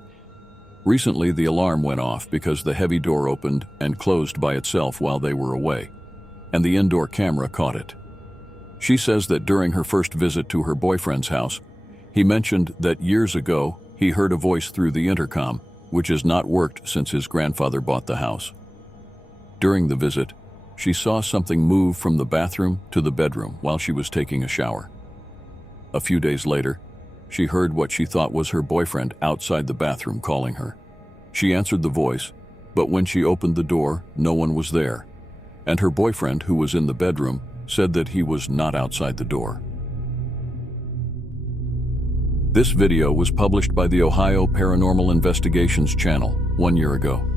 Recently, the alarm went off because the heavy door opened and closed by itself while they were away, and the indoor camera caught it. She says that during her first visit to her boyfriend's house, he mentioned that years ago he heard a voice through the intercom, which has not worked since his grandfather bought the house. During the visit, she saw something move from the bathroom to the bedroom while she was taking a shower. A few days later, she heard what she thought was her boyfriend outside the bathroom calling her. She answered the voice, but when she opened the door, no one was there, and her boyfriend, who was in the bedroom, said that he was not outside the door. This video was published by the Ohio Paranormal Investigations channel 1 year ago.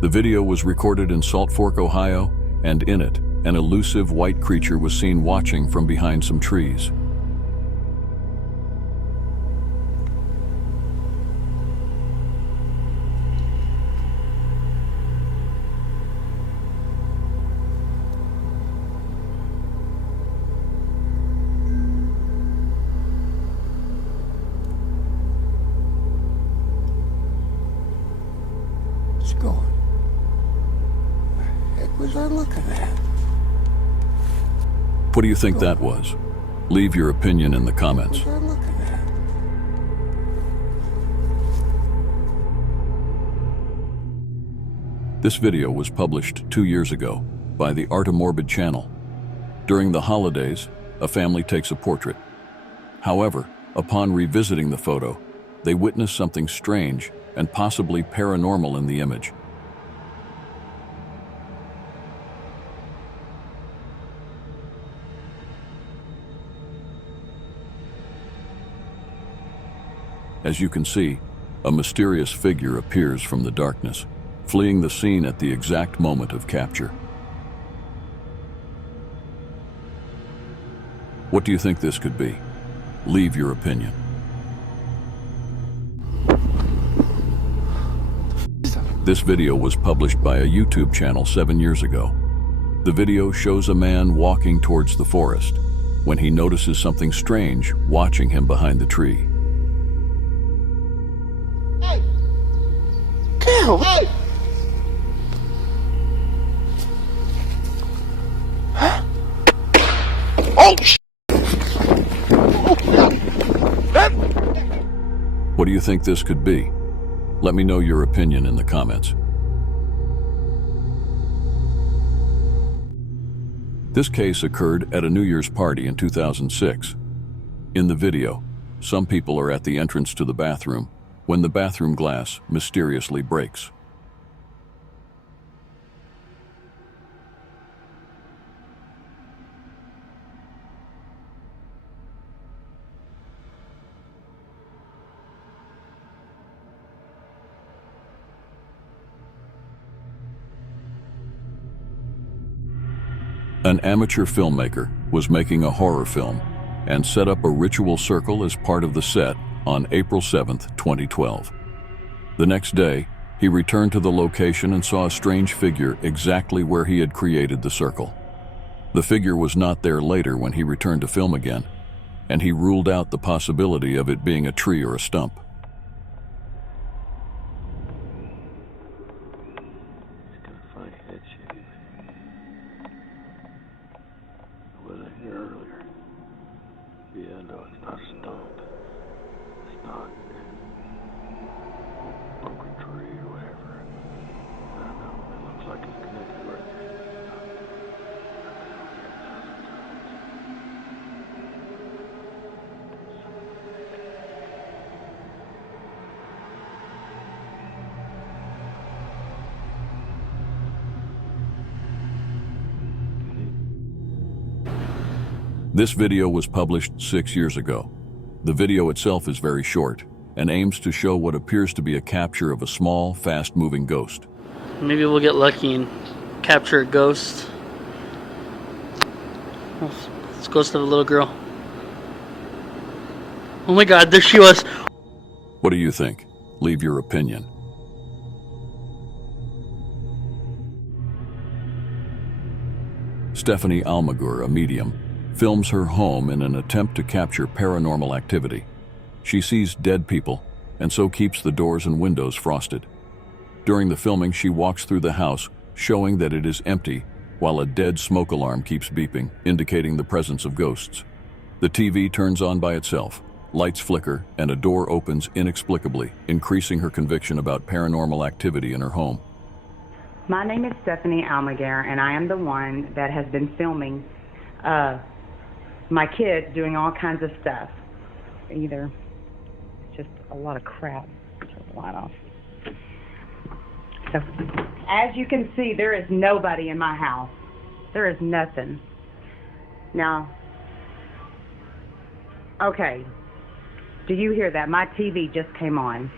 The video was recorded in Salt Fork, Ohio, and in it, an elusive white creature was seen watching from behind some trees. What do you think that was? Leave your opinion in the comments. This video was published 2 years ago by the Art of Morbid channel. During the holidays, a family takes a portrait. However, upon revisiting the photo, they witness something strange and possibly paranormal in the image. As you can see, a mysterious figure appears from the darkness, fleeing the scene at the exact moment of capture. What do you think this could be? Leave your opinion. This video was published by a YouTube channel 7 years ago. The video shows a man walking towards the forest when he notices something strange watching him behind the tree. Hey! Carol, hey! Oh, What do you think this could be? Let me know your opinion in the comments. This case occurred at a New Year's party in 2006. In the video, some people are at the entrance to the bathroom when the bathroom glass mysteriously breaks. An amateur filmmaker was making a horror film and set up a ritual circle as part of the set on April 7th, 2012. The next day, he returned to the location and saw a strange figure exactly where he had created the circle. The figure was not there later when he returned to film again, and he ruled out the possibility of it being a tree or a stump. This video was published 6 years ago. The video itself is very short and aims to show what appears to be a capture of a small, fast-moving ghost. Maybe we'll get lucky and capture a ghost. It's a ghost of a little girl. Oh my God, there she was. What do you think? Leave your opinion. Stephanie Almaguer, a medium, films her home in an attempt to capture paranormal activity. She sees dead people and so keeps the doors and windows frosted. During the filming, she walks through the house, showing that it is empty, while a dead smoke alarm keeps beeping, indicating the presence of ghosts. The TV turns on by itself, lights flicker, and a door opens inexplicably, increasing her conviction about paranormal activity in her home. My name is Stephanie Almaguer, and I am the one that has been filming my kids doing all kinds of stuff. Either just a lot of crap. Turn the light off. So, as you can see, there is nobody in my house. There is nothing. Now, okay, do you hear that? My TV just came on.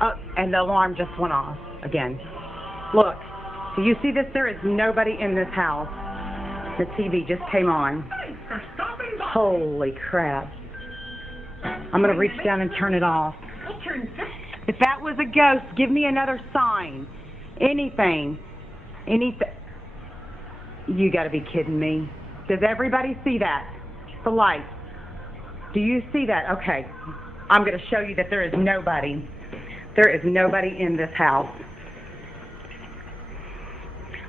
Oh, and the alarm just went off again. Look, do you see this? There is nobody in this house. The TV just came on. Holy crap. I'm going to reach down and turn it off. If that was a ghost, give me another sign. Anything. Anything. You got to be kidding me. Does everybody see that? The light. Do you see that? Okay. I'm going to show you that there is nobody. There is nobody in this house.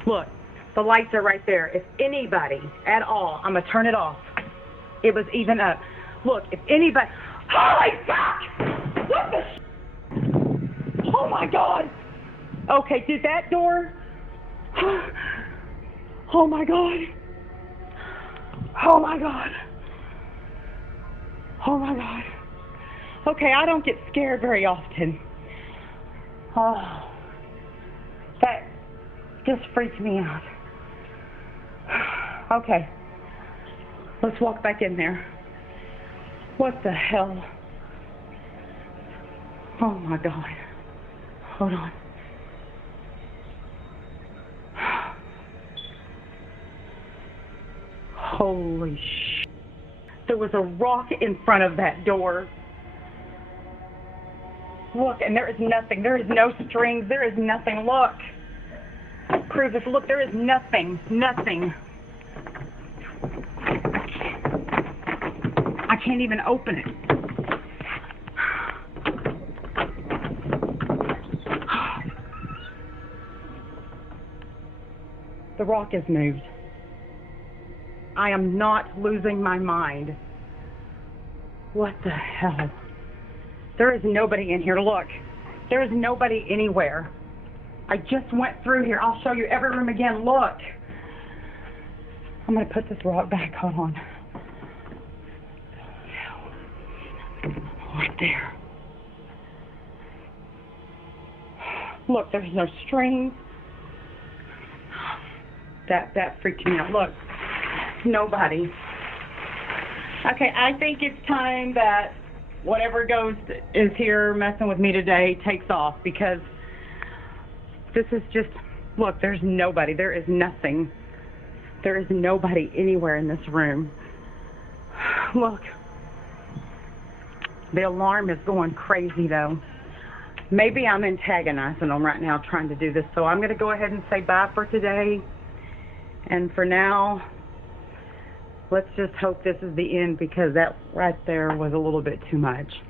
Look, the lights are right there. If anybody at all, I'm going to turn it off. It was even up. Look, if anybody... Holy fuck! What the... Oh my God! Okay, did that door? Oh my God! Oh my God! Oh my God! Okay, I don't get scared very often. Oh, that just freaked me out. Okay, let's walk back in there. What the hell? Oh my God. Hold on. Holy sh! There was a rock in front of that door. Look, and there is nothing. There is no strings. There is nothing. Look. Prove this. Look, there is nothing. Nothing. I can't even open it. The rock has moved. I am not losing my mind. What the hell? There is nobody in here. Look, there is nobody anywhere. I just went through here. I'll show you every room again. Look. I'm going to put this rock back. Hold on. Right there. Look, there's no strings. That freaked me out. Look, nobody. Okay, I think it's time that whatever ghost is here messing with me today takes off, because this is just, look, there's nobody. There is nothing. There is nobody anywhere in this room. Look. The alarm is going crazy, though. Maybe I'm antagonizing them right now trying to do this, so I'm going to go ahead and say bye for today. And for now, let's just hope this is the end, because that right there was a little bit too much.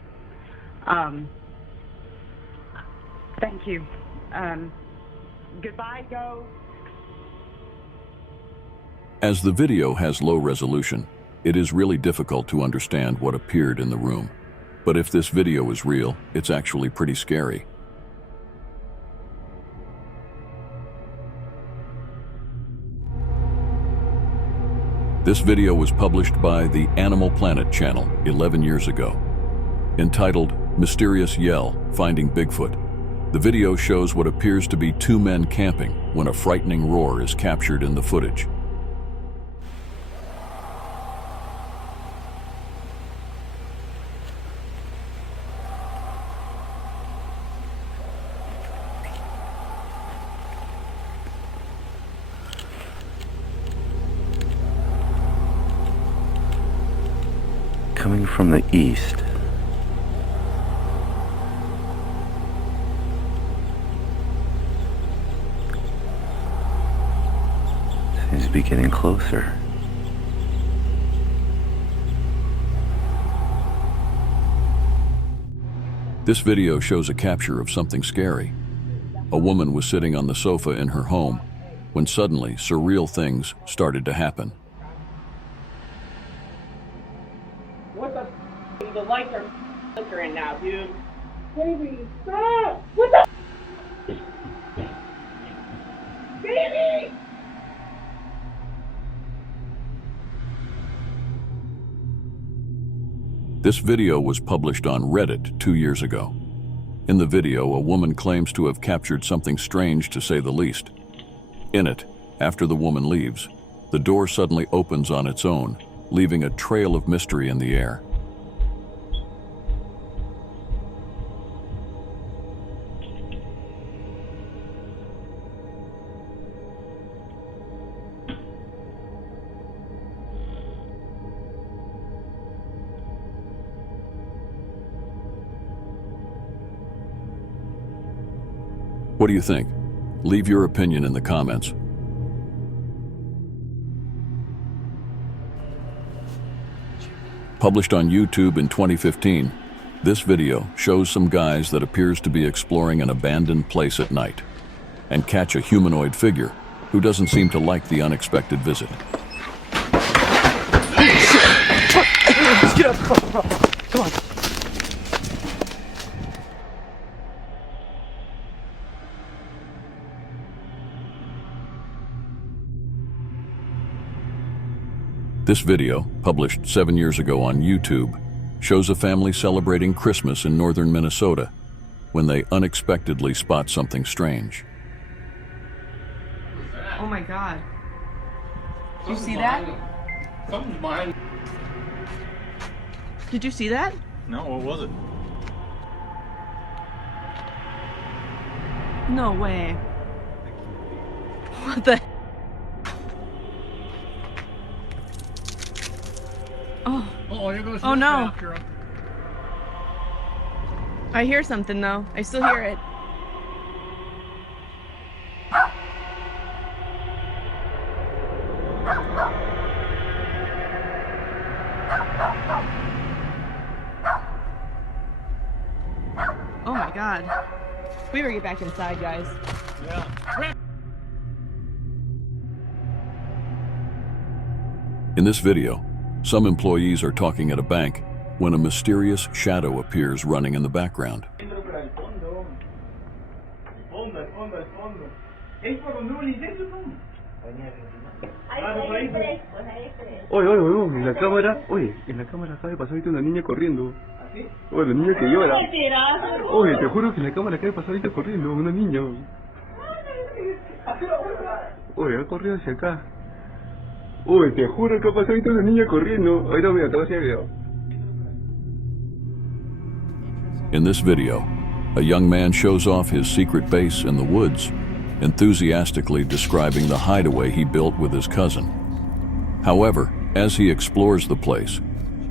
Thank you. Goodbye, go. As the video has low resolution, it is really difficult to understand what appeared in the room. But if this video is real, it's actually pretty scary. This video was published by the Animal Planet channel 11 years ago. Entitled Mysterious Yell, Finding Bigfoot, the video shows what appears to be two men camping when a frightening roar is captured in the footage. Coming from the east. Seems to be getting closer. This video shows a capture of something scary. A woman was sitting on the sofa in her home when suddenly surreal things started to happen. The lights are flickering now, dude. Baby, stop! What the? Baby! This video was published on Reddit 2 years ago. In the video, a woman claims to have captured something strange, to say the least. In it, after the woman leaves, the door suddenly opens on its own, leaving a trail of mystery in the air. What do you think? Leave your opinion in the comments. Published on YouTube in 2015, this video shows some guys that appears to be exploring an abandoned place at night and catch a humanoid figure who doesn't seem to like the unexpected visit. Let's get up. Come on. This video, published 7 years ago on YouTube, shows a family celebrating Christmas in northern Minnesota when they unexpectedly spot something strange. Oh my God. Did you see that? Something's behind. Did you see that? No, what was it? No way. What the? Oh. Oh no. I hear something though. I still hear it. Oh my God. We better get back inside, guys. Yeah. In this video, some employees are talking at a bank when a mysterious shadow appears running in the background. Oye, en la cámara, en la cámara acaba de pasar ahorita una niña corriendo. Oye, la niña que llora. Oye, te juro que en la cámara acaba de pasar ahorita corriendo, una niña. Oye, ha corrido hacia acá. Oye, te juro que ha pasado ahorita una niña corriendo. Ahorita mira, te voy a hacer el video. In this video, a young man shows off his secret base in the woods, enthusiastically describing the hideaway he built with his cousin. However, as he explores the place,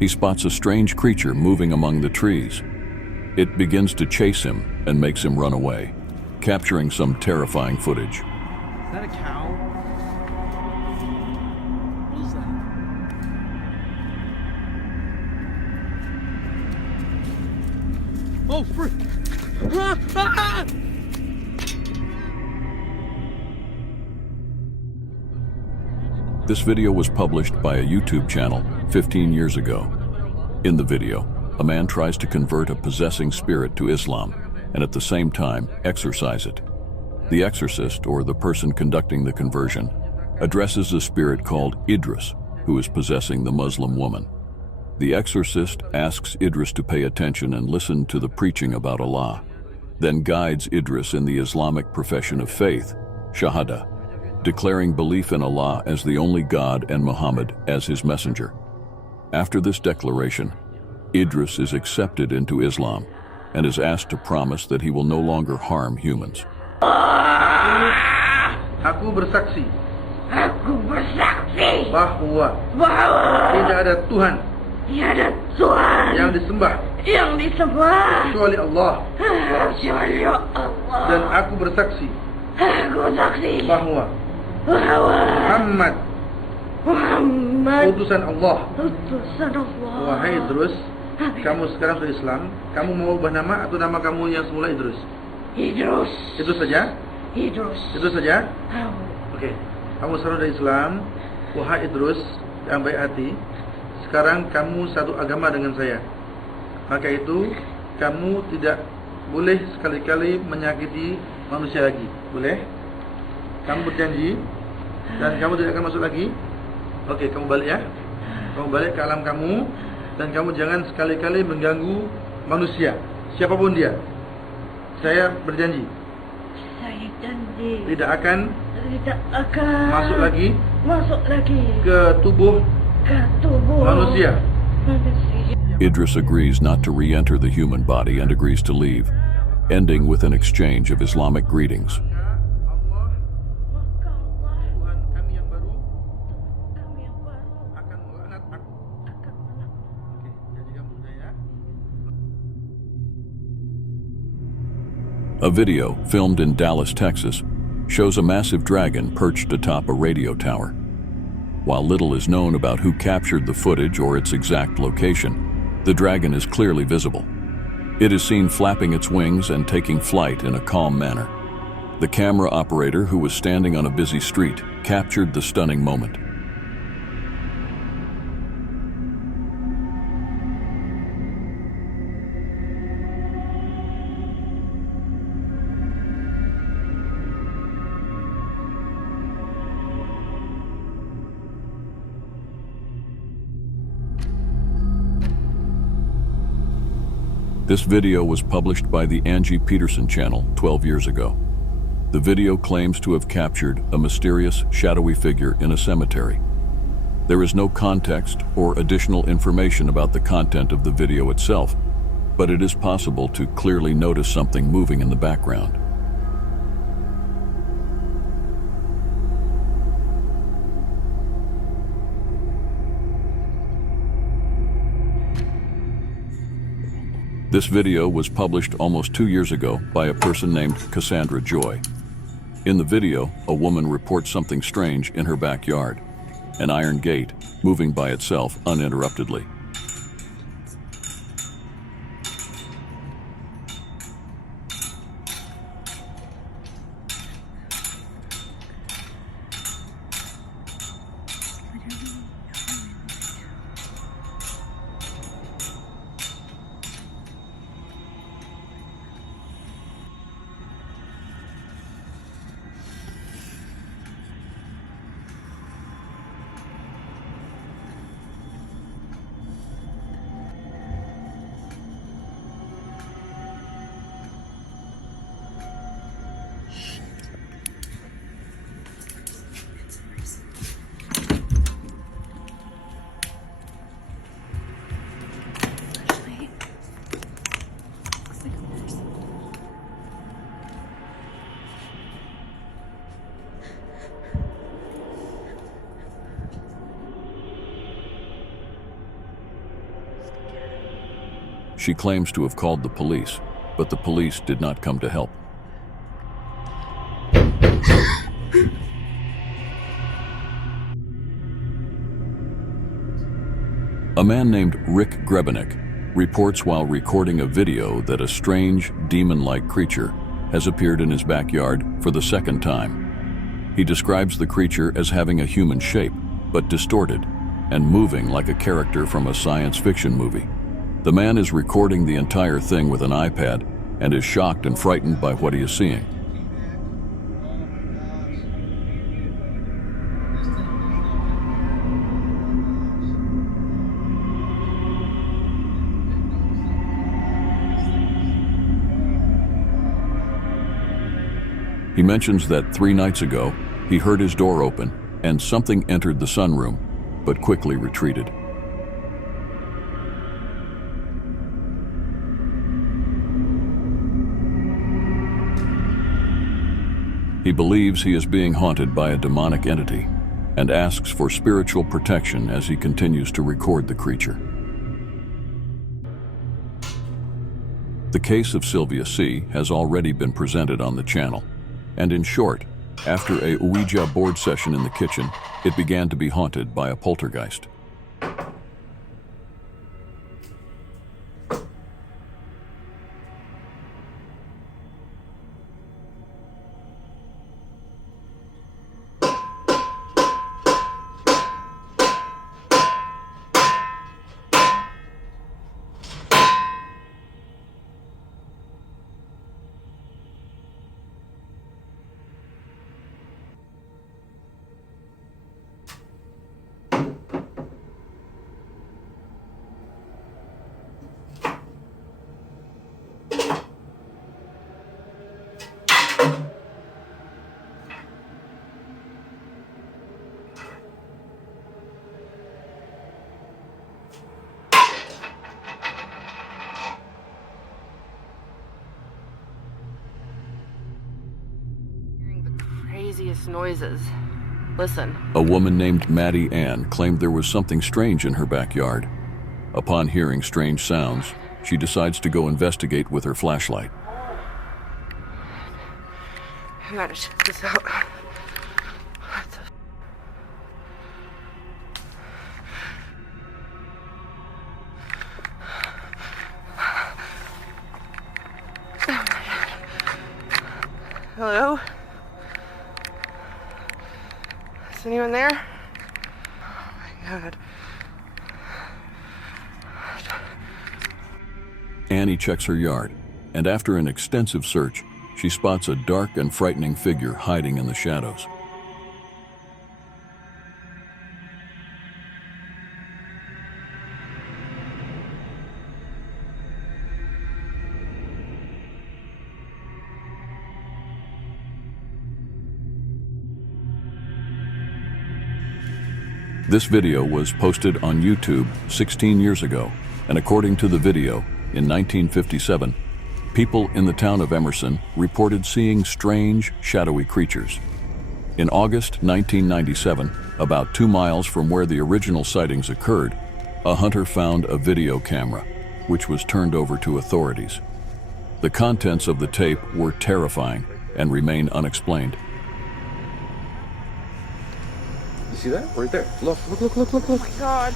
he spots a strange creature moving among the trees. It begins to chase him and makes him run away, capturing some terrifying footage. Is that a cow? What is that? Oh, frick! This video was published by a YouTube channel 15 years ago. In the video, a man tries to convert a possessing spirit to Islam and at the same time exorcise it. The exorcist, or the person conducting the conversion, addresses a spirit called Idris, who is possessing the Muslim woman. The exorcist asks Idris to pay attention and listen to the preaching about Allah, then guides Idris in the Islamic profession of faith, Shahada, declaring belief in Allah as the only God and Muhammad as his messenger. After this declaration, Idris is accepted into Islam and is asked to promise that he will no longer harm humans. Aku bersaksi bahwa tidak ada Tuhan yang disembah kecuali Allah. Dan aku bersaksi bahwa Muhammad utusan Allah. Wahai Idrus, kamu sekarang sudah Islam. Kamu mau ubah nama atau nama kamu yang semula Idrus? Idrus. Itu saja? Idrus. Itu saja? Oke. Kamu sekarang sudah Islam. Wahai Idrus yang baik hati, sekarang kamu satu agama dengan saya. Maka itu kamu tidak boleh sekali-kali menyakiti manusia lagi. Boleh? Kamu berjanji dan kamu tidak akan masuk lagi. Oke, kamu balik ya. Kamu balik ke alam kamu dan kamu jangan sekali-kali mengganggu manusia, siapapun dia. Saya berjanji. Saya janji. Tidak akan masuk lagi ke tubuh manusia. Idris agrees not to re-enter the human body and agrees to leave, ending with an exchange of Islamic greetings. A video filmed in Dallas, Texas, shows a massive dragon perched atop a radio tower. While little is known about who captured the footage or its exact location, the dragon is clearly visible. It is seen flapping its wings and taking flight in a calm manner. The camera operator, who was standing on a busy street, captured the stunning moment. This video was published by the Angie Peterson channel 12 years ago. The video claims to have captured a mysterious, shadowy figure in a cemetery. There is no context or additional information about the content of the video itself, but it is possible to clearly notice something moving in the background. This video was published almost 2 years ago by a person named Cassandra Joy. In the video, a woman reports something strange in her backyard, an iron gate moving by itself uninterruptedly. She claims to have called the police, but the police did not come to help. A man named Rick Grebenik reports while recording a video that a strange, demon-like creature has appeared in his backyard for the second time. He describes the creature as having a human shape, but distorted, and moving like a character from a science fiction movie. The man is recording the entire thing with an iPad and is shocked and frightened by what he is seeing. He mentions that 3 nights ago, he heard his door open and something entered the sunroom, but quickly retreated. He believes he is being haunted by a demonic entity and asks for spiritual protection as he continues to record the creature. The case of Sylvia C. has already been presented on the channel, and in short, after a Ouija board session in the kitchen, it began to be haunted by a poltergeist. Craziest noises. Listen. A woman named Maddie Ann claimed there was something strange in her backyard. Upon hearing strange sounds, she decides to go investigate with her flashlight. I gotta check this out. Hello? Is anyone there? Oh my God. Annie checks her yard, and after an extensive search, she spots a dark and frightening figure hiding in the shadows. This video was posted on YouTube 16 years ago, and according to the video, in 1957, people in the town of Emerson reported seeing strange, shadowy creatures. In August 1997, about 2 miles from where the original sightings occurred, a hunter found a video camera, which was turned over to authorities. The contents of the tape were terrifying and remain unexplained. You see that? Right there. Look, look, look, look, look, look. Oh my god.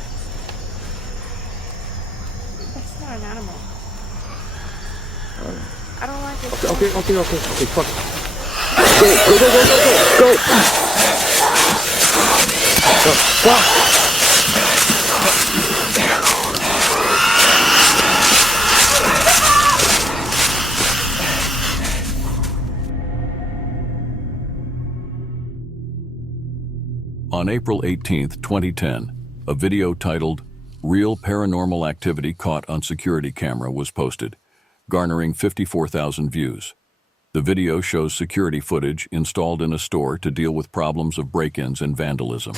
That's not an animal. I don't like it. Okay, fuck. Go. Fuck. On April 18, 2010, a video titled "Real Paranormal Activity Caught on Security Camera" was posted, garnering 54,000 views. The video shows security footage installed in a store to deal with problems of break-ins and vandalism.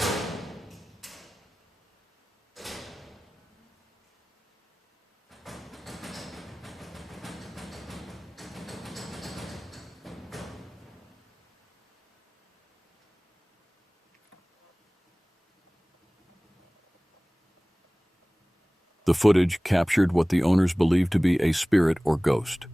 The footage captured what the owners believed to be a spirit or ghost.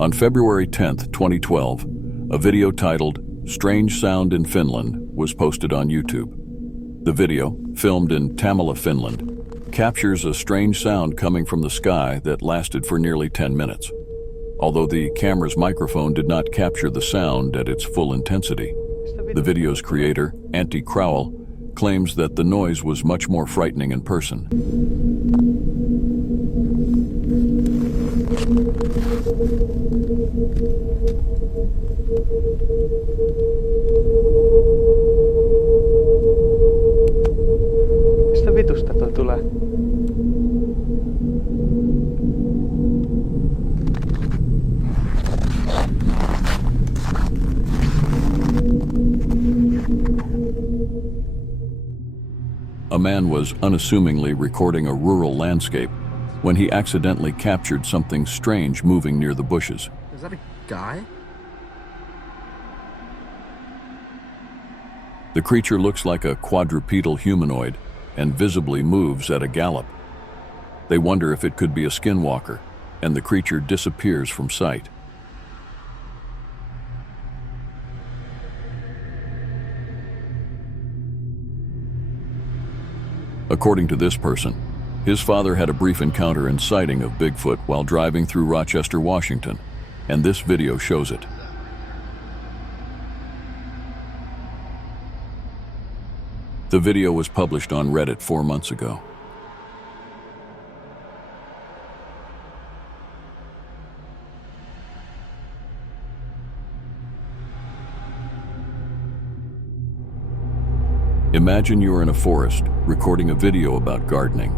On February 10, 2012, a video titled "Strange Sound in Finland" was posted on YouTube. The video, filmed in Tamala, Finland, captures a strange sound coming from the sky that lasted for nearly 10 minutes. Although the camera's microphone did not capture the sound at its full intensity, the video's creator, Antti Crowell, claims that the noise was much more frightening in person. Mistä vitusta toi tulee? A man was unassumingly recording a rural landscape when he accidentally captured something strange moving near the bushes. Is that a guy? The creature looks like a quadrupedal humanoid and visibly moves at a gallop. They wonder if it could be a skinwalker, and the creature disappears from sight. According to this person, his father had a brief encounter and sighting of Bigfoot while driving through Rochester, Washington, and this video shows it. The video was published on Reddit 4 months ago. Imagine you're in a forest recording a video about gardening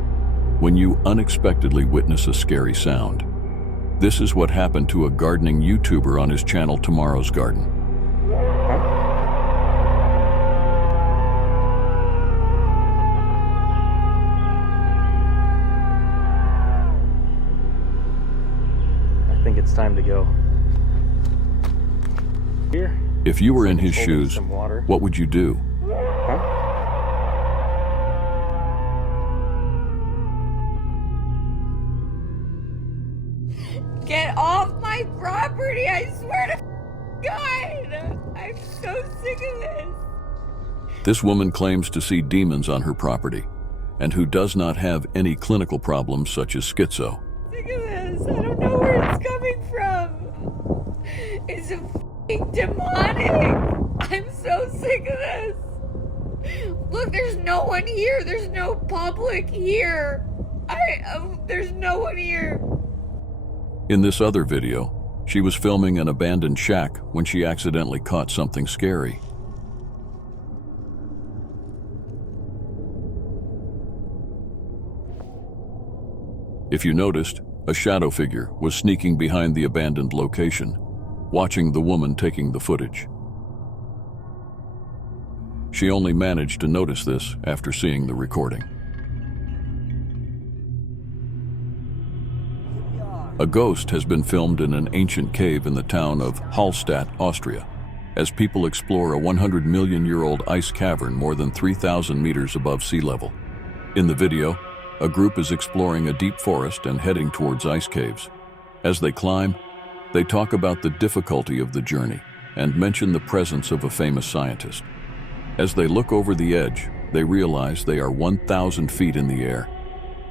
when you unexpectedly witness a scary sound. This is what happened to a gardening YouTuber on his channel Tomorrow's Garden. I think it's time to go. Here. If you were in his shoes, what would you do? Get off my property, I swear to God! I'm so sick of this. This woman claims to see demons on her property, and who does not have any clinical problems such as schizo. Sick of this. I don't know where it's coming from. It's f***ing demonic. I'm so sick of this. Look, there's no one here. There's no public here. There's no one here. In this other video, she was filming an abandoned shack when she accidentally caught something scary. If you noticed, a shadow figure was sneaking behind the abandoned location, watching the woman taking the footage. She only managed to notice this after seeing the recording. A ghost has been filmed in an ancient cave in the town of Hallstatt, Austria, as people explore a 100-million-year-old ice cavern more than 3,000 meters above sea level. In the video, a group is exploring a deep forest and heading towards ice caves. As they climb, they talk about the difficulty of the journey and mention the presence of a famous scientist. As they look over the edge, they realize they are 1,000 feet in the air.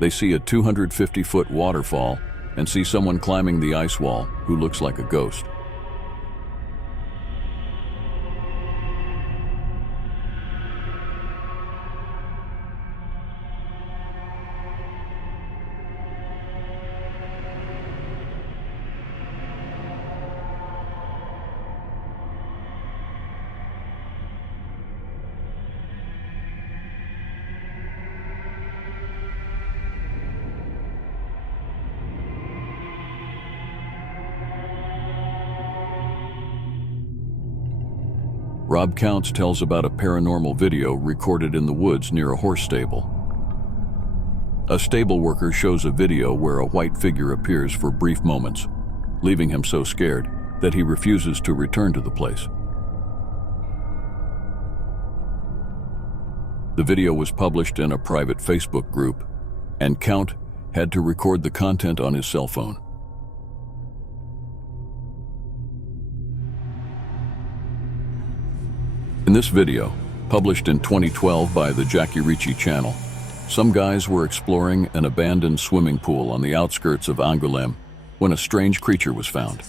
They see a 250-foot waterfall and see someone climbing the ice wall who looks like a ghost. Rob Counts tells about a paranormal video recorded in the woods near a horse stable. A stable worker shows a video where a white figure appears for brief moments, leaving him so scared that he refuses to return to the place. The video was published in a private Facebook group, and Count had to record the content on his cell phone. In this video, published in 2012 by the Jackie Ritchie channel, some guys were exploring an abandoned swimming pool on the outskirts of Angoulême when a strange creature was found.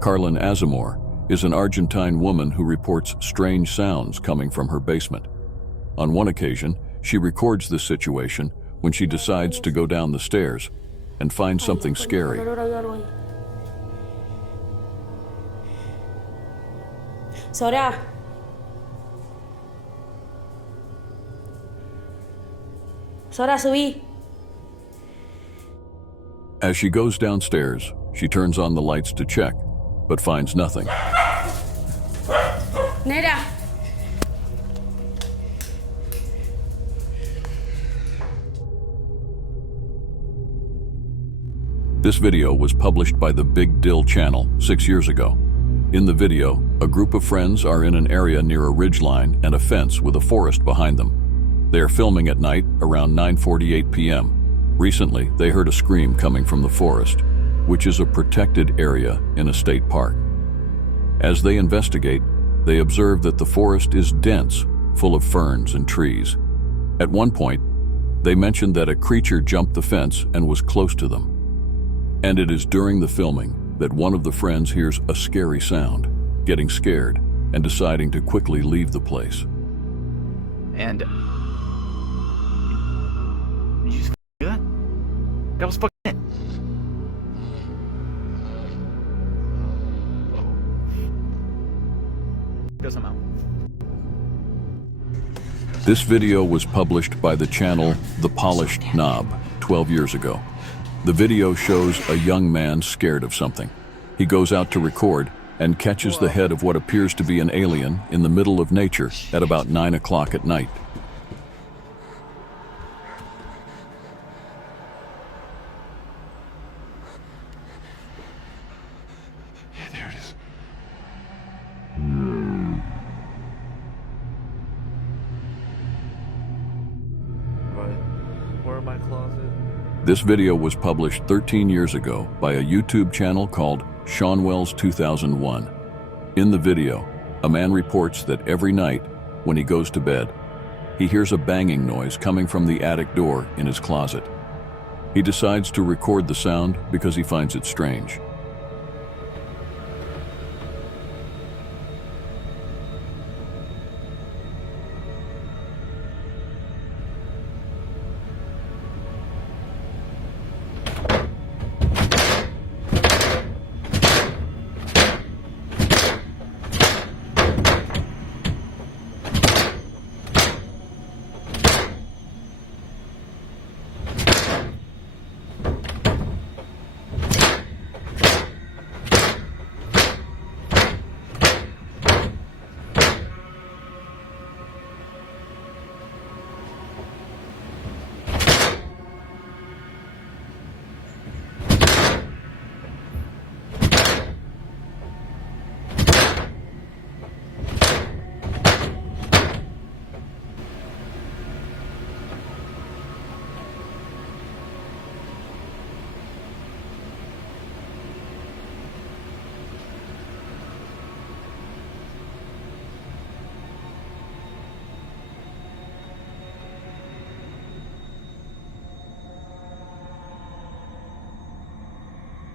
Carlin Azamor is an Argentine woman who reports strange sounds coming from her basement. On one occasion, she records this situation when she decides to go down the stairs and find something scary. Sora. Sora, subí. As she goes downstairs, she turns on the lights to check, but finds nothing. Nera. This video was published by the Big Dill channel 6 years ago. In the video, a group of friends are in an area near a ridgeline and a fence with a forest behind them. They are filming at night around 9:48 p.m. Recently, they heard a scream coming from the forest, which is a protected area in a state park. As they investigate, they observe that the forest is dense, full of ferns and trees. At one point, they mentioned that a creature jumped the fence and was close to them. And it is during the filming that one of the friends hears a scary sound, getting scared and deciding to quickly leave the place. And you just good? That was fucking it. Go somehow. This video was published by the channel The Polished Knob 12 years ago. The video shows a young man scared of something. He goes out to record and catches the head of what appears to be an alien in the middle of nature at about 9 o'clock at night. Yeah, there it is. Right. Where in my closet? This video was published 13 years ago by a YouTube channel called Seanwells 2001. In the video, a man reports that every night, when he goes to bed, he hears a banging noise coming from the attic door in his closet. He decides to record the sound because he finds it strange.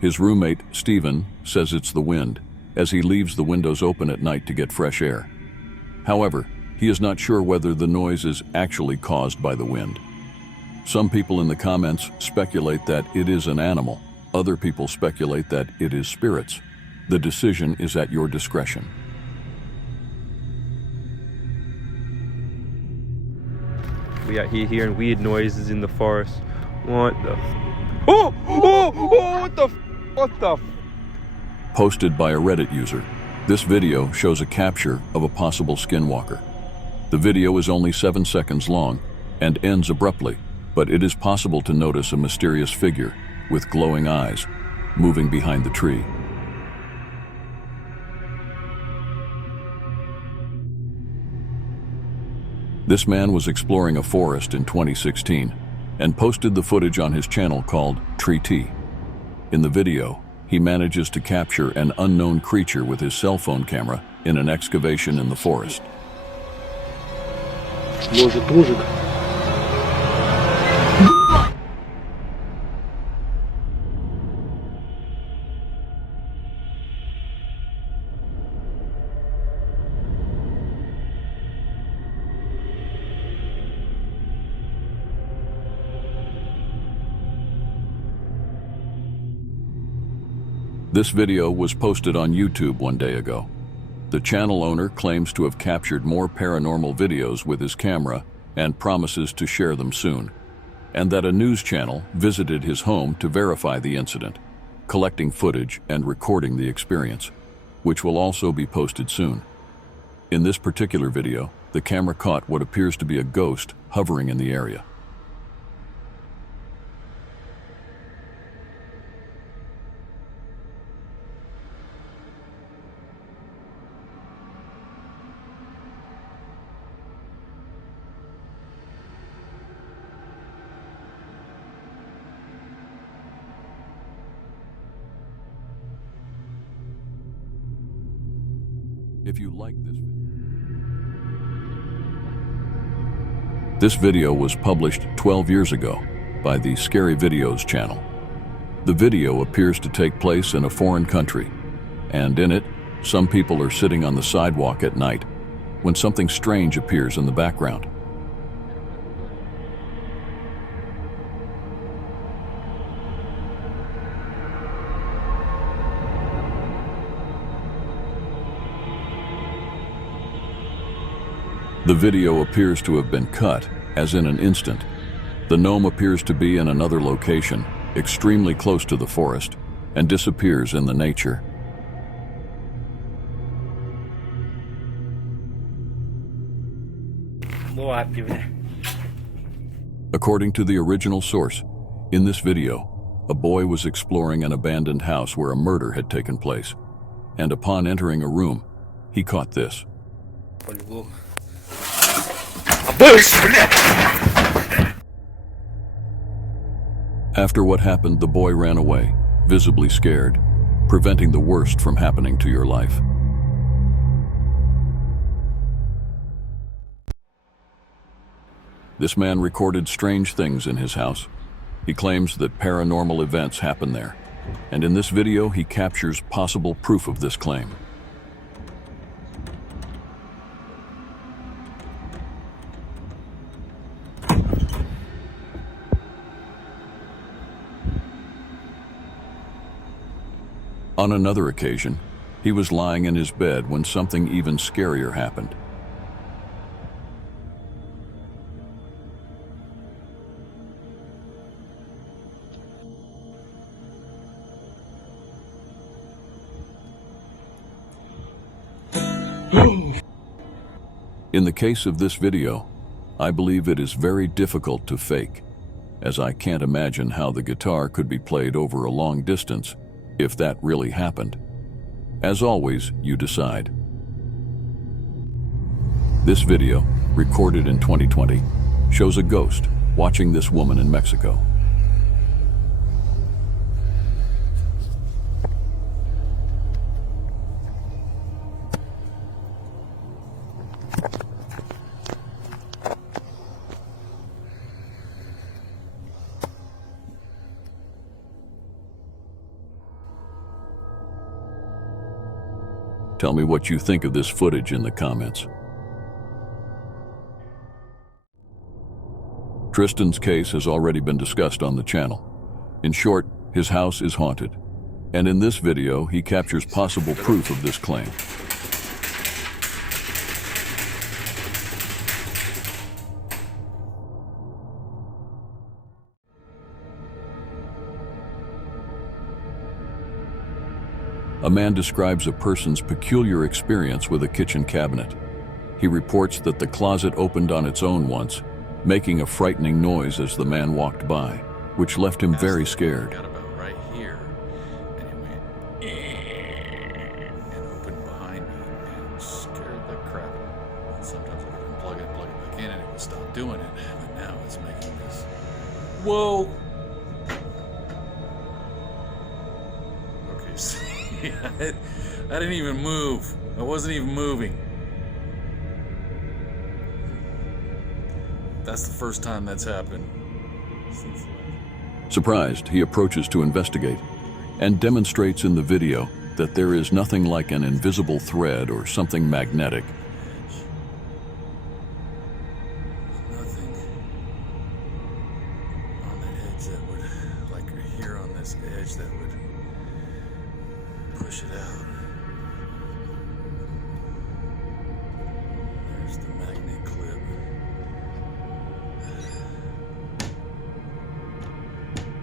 His roommate, Stephen, says it's the wind, as he leaves the windows open at night to get fresh air. However, he is not sure whether the noise is actually caused by the wind. Some people in the comments speculate that it is an animal. Other people speculate that it is spirits. The decision is at your discretion. We out here hearing weird noises in the forest. What the? What the? What the? Posted by a Reddit user, this video shows a capture of a possible skinwalker. The video is only 7 seconds long and ends abruptly, but it is possible to notice a mysterious figure with glowing eyes moving behind the tree. This man was exploring a forest in 2016 and posted the footage on his channel called Tree T. In the video, he manages to capture an unknown creature with his cell phone camera in an excavation in the forest. Мужик. This video was posted on YouTube one day ago. The channel owner claims to have captured more paranormal videos with his camera and promises to share them soon, and that a news channel visited his home to verify the incident, collecting footage and recording the experience, which will also be posted soon. In this particular video, the camera caught what appears to be a ghost hovering in the area. If you like this video was published 12 years ago by the Scary Videos channel. The video appears to take place in a foreign country, and in it, some people are sitting on the sidewalk at night when something strange appears in the background. The video appears to have been cut, as in an instant. The gnome appears to be in another location, extremely close to the forest, and disappears in the nature. According to the original source, in this video, a boy was exploring an abandoned house where a murder had taken place, and upon entering a room, he caught this. After what happened, the boy ran away, visibly scared, preventing the worst from happening to your life. This man recorded strange things in his house. He claims that paranormal events happen there, and in this video he captures possible proof of this claim. On another occasion, he was lying in his bed when something even scarier happened. In the case of this video, I believe it is very difficult to fake, as I can't imagine how the guitar could be played over a long distance if that really happened. As always, you decide. This video, recorded in 2020, shows a ghost watching this woman in Mexico. Tell me what you think of this footage in the comments. Tristan's case has already been discussed on the channel. In short, his house is haunted. And in this video, he captures possible proof of this claim. A man describes a person's peculiar experience with a kitchen cabinet. He reports that the closet opened on its own once, making a frightening noise as the man walked by, which left him very scared. Right here, and it went and opened behind me and scared the crap. And sometimes I would unplug it, plug it back in, and it would stop doing it. But now it's making this. Whoa! Okay, see, I didn't even move. I wasn't even moving. That's the first time that's happened. Surprised, he approaches to investigate and demonstrates in the video that there is nothing like an invisible thread or something magnetic. Nothing on the edge that would, like here on this edge, that would push it out. There's the magnet clip.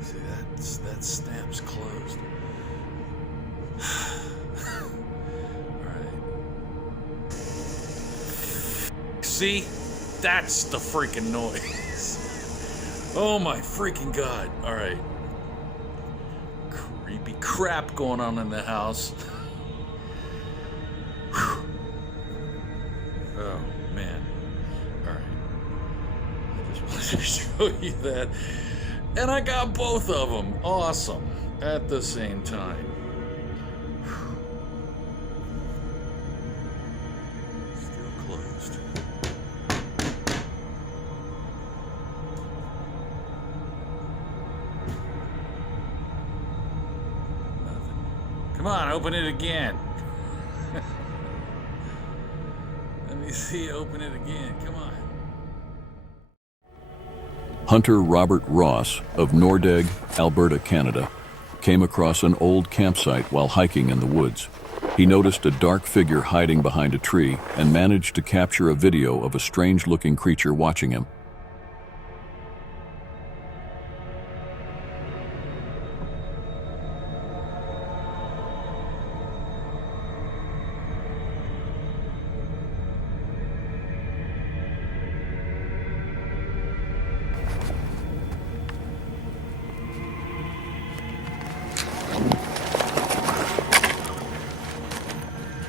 See, that snaps closed. Alright. See? That's the freaking noise. Oh my freaking god. Alright. Creepy crap going on in the house. Oh man. Alright. I just wanted to show you that. And I got both of them. Awesome. At the same time. Still closed. Nothing. Come on, open it again. Let me see you open it again. Come on. Hunter Robert Ross of Nordegg, Alberta, Canada, came across an old campsite while hiking in the woods. He noticed a dark figure hiding behind a tree and managed to capture a video of a strange-looking creature watching him.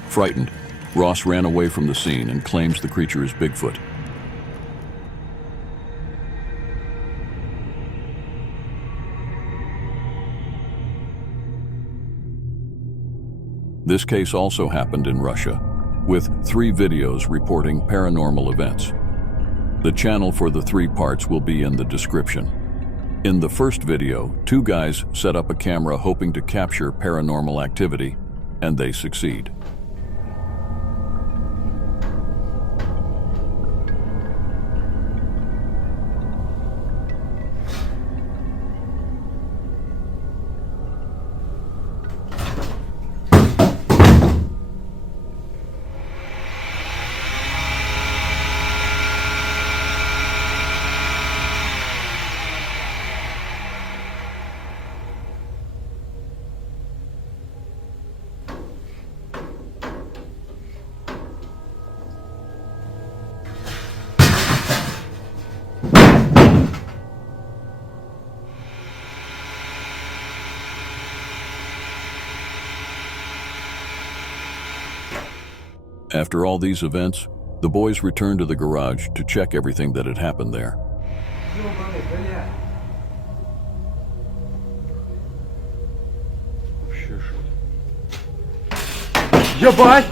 Frightened, Ross ran away from the scene and claims the creature is Bigfoot. This case also happened in Russia, with 3 videos reporting paranormal events. The channel for the 3 parts will be in the description. In the first video, 2 guys set up a camera hoping to capture paranormal activity, and they succeed. After all these events, the boys returned to the garage to check everything that had happened there. Ебать!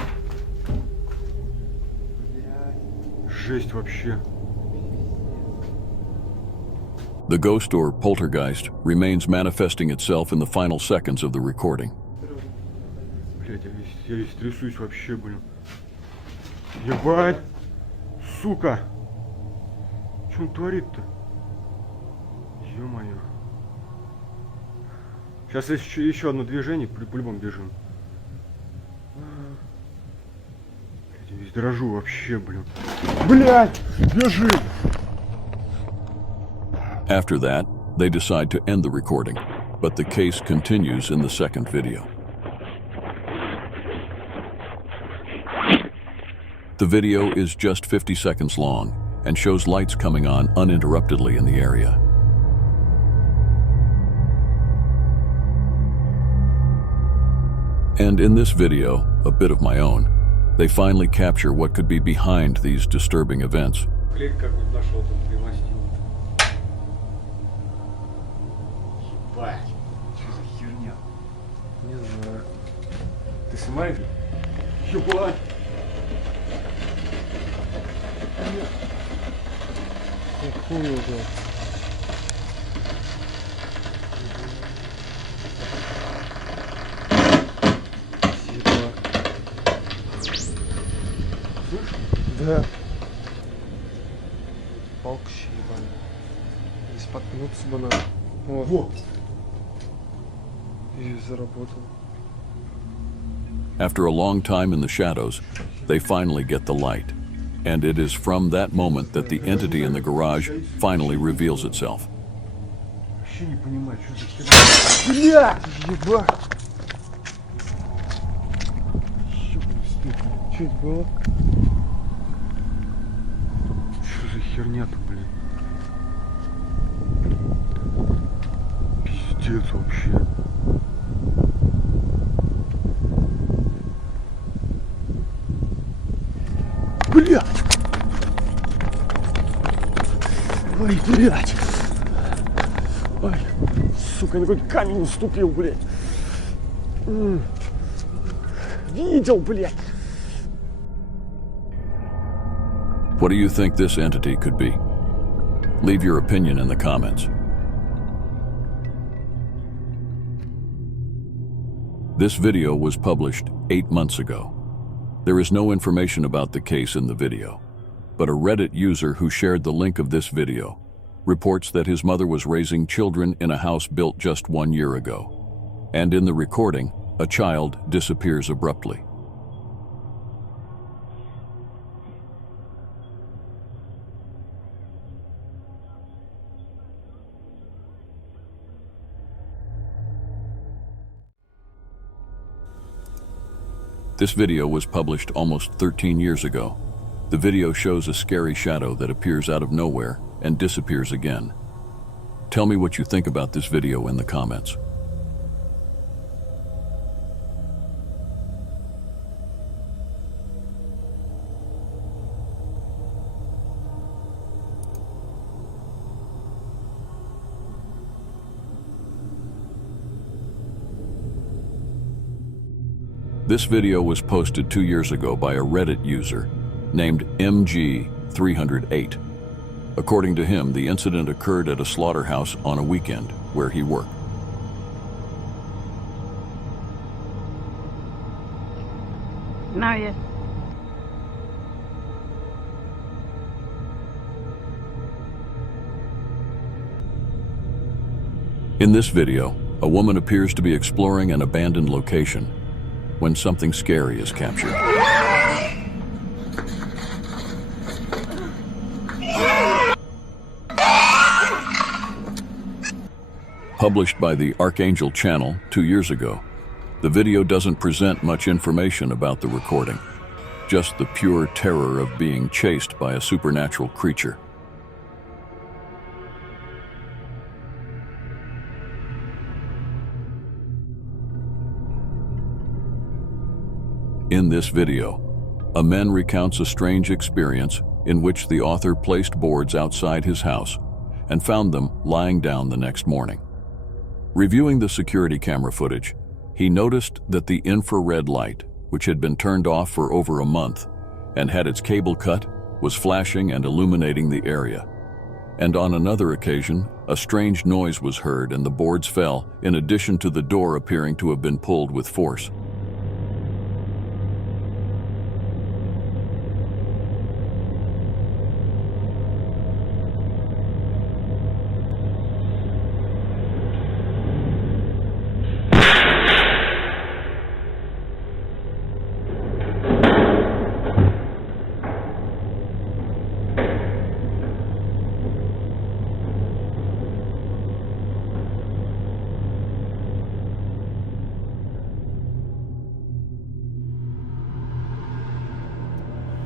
Жесть вообще. The ghost or poltergeist remains manifesting itself in the final seconds of the recording. Блять, я весь трясусь вообще, блин. Ебать! Сука! Что он творит-то? Ё-моё. Сейчас еще одно движение, по-любому бежим. Я весь дрожу вообще, блин. Блядь! Бежи! After that, they decide to end the recording, but the case continues in the second video. The video is just 50 seconds long and shows lights coming on uninterruptedly in the area. And in this video, a bit of my own, they finally capture what could be behind these disturbing events. Клей какой-то нашел там, примостил. Ебать, что за херня? Не знаю. Ты снимаешь? Ебать! Хуй уже. Да. Палка ебаная. Не споткнуться бы надо. Вот. И заработал. After a long time in the shadows, they finally get the light. And it is from that moment that the entity in the garage finally reveals itself. Вообще не понимаю, что за херня. Блядь! Ебать! Что это было? Что за херня-то, блин? Пиздец вообще. Блядь! Ой, блядь! Ой, сука, на какой камень наступил, блядь! Видел, блядь! What do you think this entity could be? Leave your opinion in the comments. This video was published 8 months ago. There is no information about the case in the video, but a Reddit user who shared the link of this video reports that his mother was raising children in a house built just 1 year ago. And in the recording, a child disappears abruptly. This video was published almost 13 years ago. The video shows a scary shadow that appears out of nowhere and disappears again. Tell me what you think about this video in the comments. This video was posted 2 years ago by a Reddit user named MG308. According to him, the incident occurred at a slaughterhouse on a weekend where he worked. No, yes. In this video, a woman appears to be exploring an abandoned location when something scary is captured. Published by the Archangel channel 2 years ago, the video doesn't present much information about the recording, just the pure terror of being chased by a supernatural creature. In this video, a man recounts a strange experience in which the author placed boards outside his house and found them lying down the next morning. Reviewing the security camera footage, he noticed that the infrared light, which had been turned off for over a month and had its cable cut, was flashing and illuminating the area. And on another occasion, a strange noise was heard and the boards fell, in addition to the door appearing to have been pulled with force.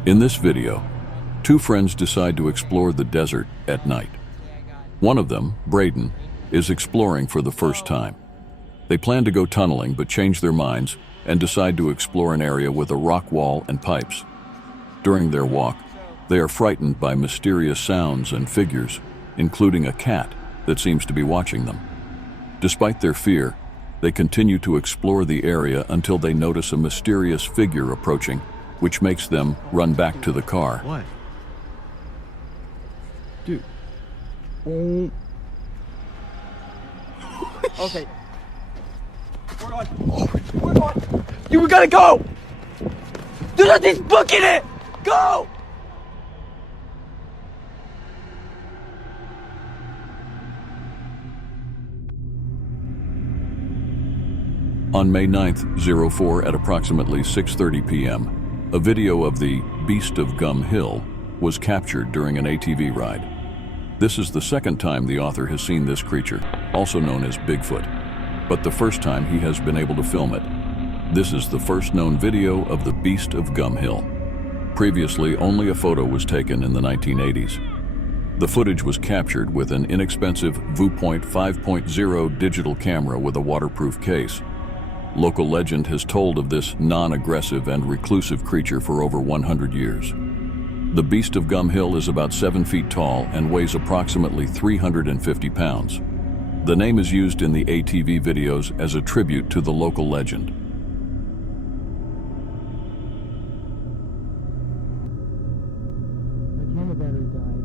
In this video, two friends decide to explore the desert at night. One of them, Braden, is exploring for the first time. They plan to go tunneling but change their minds and decide to explore an area with a rock wall and pipes. During their walk, they are frightened by mysterious sounds and figures, including a cat that seems to be watching them. Despite their fear, they continue to explore the area until they notice a mysterious figure approaching, which makes them run back to the car. What? Dude. Oh. Okay. We're on. You gotta go! There's nothing booking it! Go! On May 9th, 04 at approximately 6:30 p.m., a video of the Beast of Gum Hill was captured during an ATV ride. This is the second time the author has seen this creature, also known as Bigfoot, but the first time he has been able to film it. This is the first known video of the Beast of Gum Hill. Previously, only a photo was taken in the 1980s. The footage was captured with an inexpensive Viewpoint 5.0 digital camera with a waterproof case. Local legend has told of this non-aggressive and reclusive creature for over 100 years. The Beast of Gum Hill is about 7 feet tall and weighs approximately 350 pounds. The name is used in the ATV videos as a tribute to the local legend.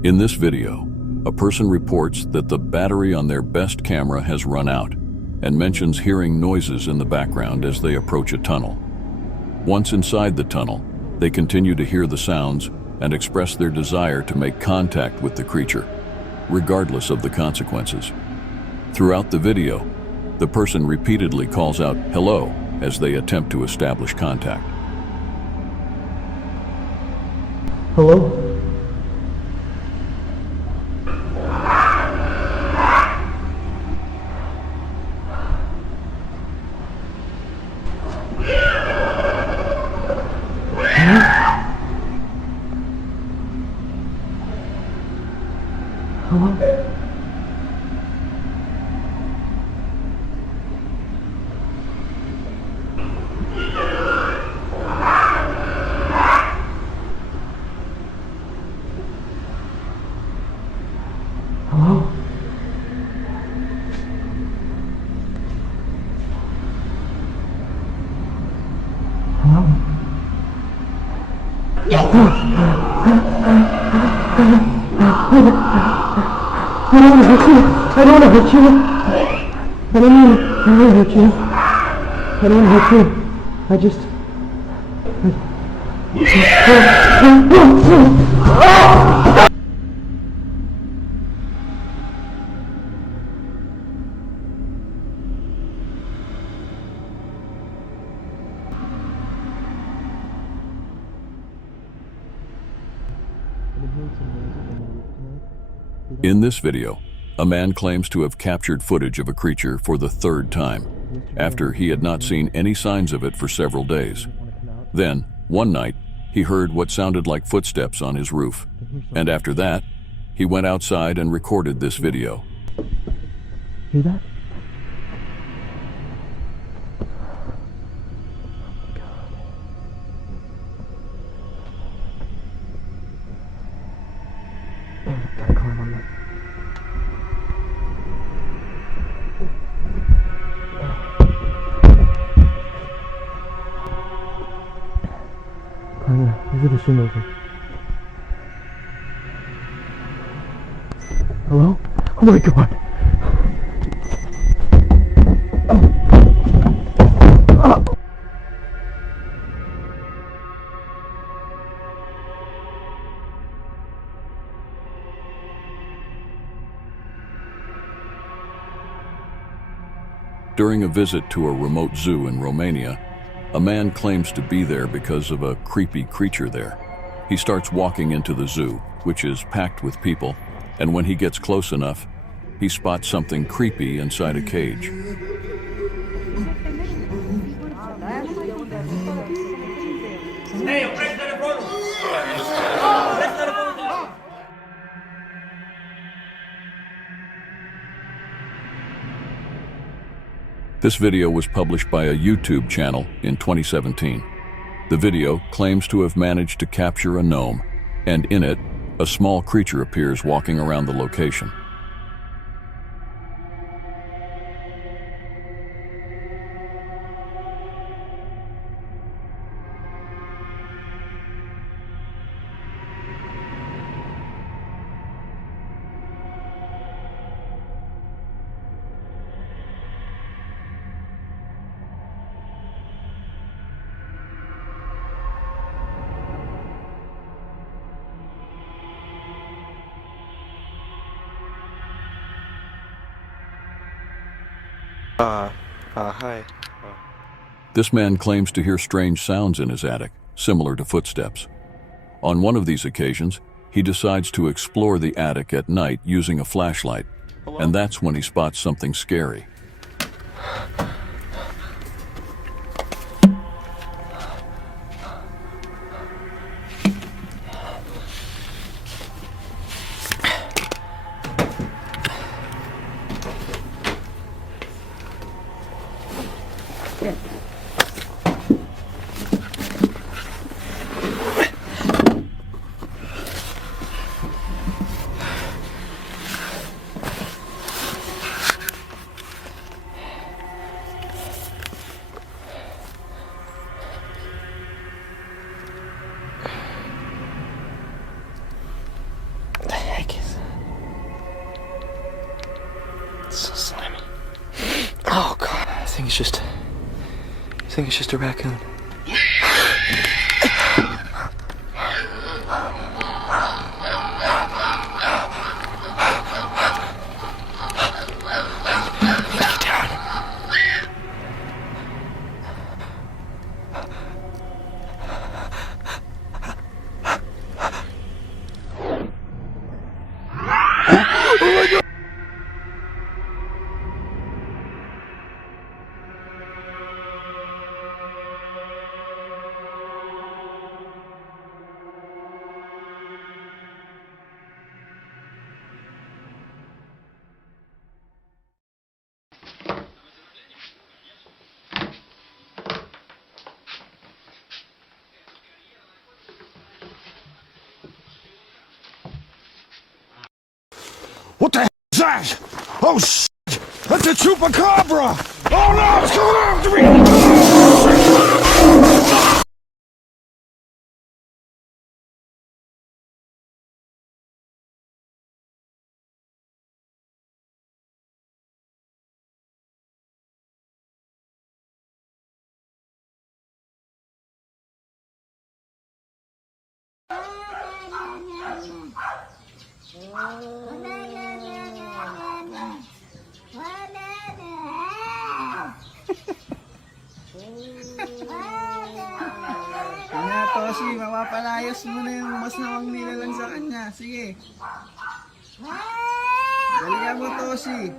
In this video, a person reports that the battery on their best camera has run out and mentions hearing noises in the background as they approach a tunnel. Once inside the tunnel, they continue to hear the sounds and express their desire to make contact with the creature, regardless of the consequences. Throughout the video, the person repeatedly calls out "hello" as they attempt to establish contact. Hello? I don't want to hurt you. I don't want to hurt you. I don't want to hurt you. I don't want to hurt you. I just... In this video, a man claims to have captured footage of a creature for the third time, after he had not seen any signs of it for several days. Then, one night, he heard what sounded like footsteps on his roof, and after that, he went outside and recorded this video. Hear that? Gotta climb on that. Climb there. These are the shingles. Hello? Oh my god! During a visit to a remote zoo in Romania, a man claims to be there because of a creepy creature there. He starts walking into the zoo, which is packed with people, and when he gets close enough, he spots something creepy inside a cage. This video was published by a YouTube channel in 2017. The video claims to have managed to capture a gnome, and in it, a small creature appears walking around the location. Hi. This man claims to hear strange sounds in his attic, similar to footsteps. On one of these occasions, he decides to explore the attic at night using a flashlight, and that's when he spots something scary. So slimy. Oh god. I think it's just a raccoon. What the hell is that? Oh shit! That's a chupacabra! Oh no, it's coming after me! Toshi, mapapalayas mo na yung mas nawang nilalang sa kanya. Sige. Galingan mo, Toshi.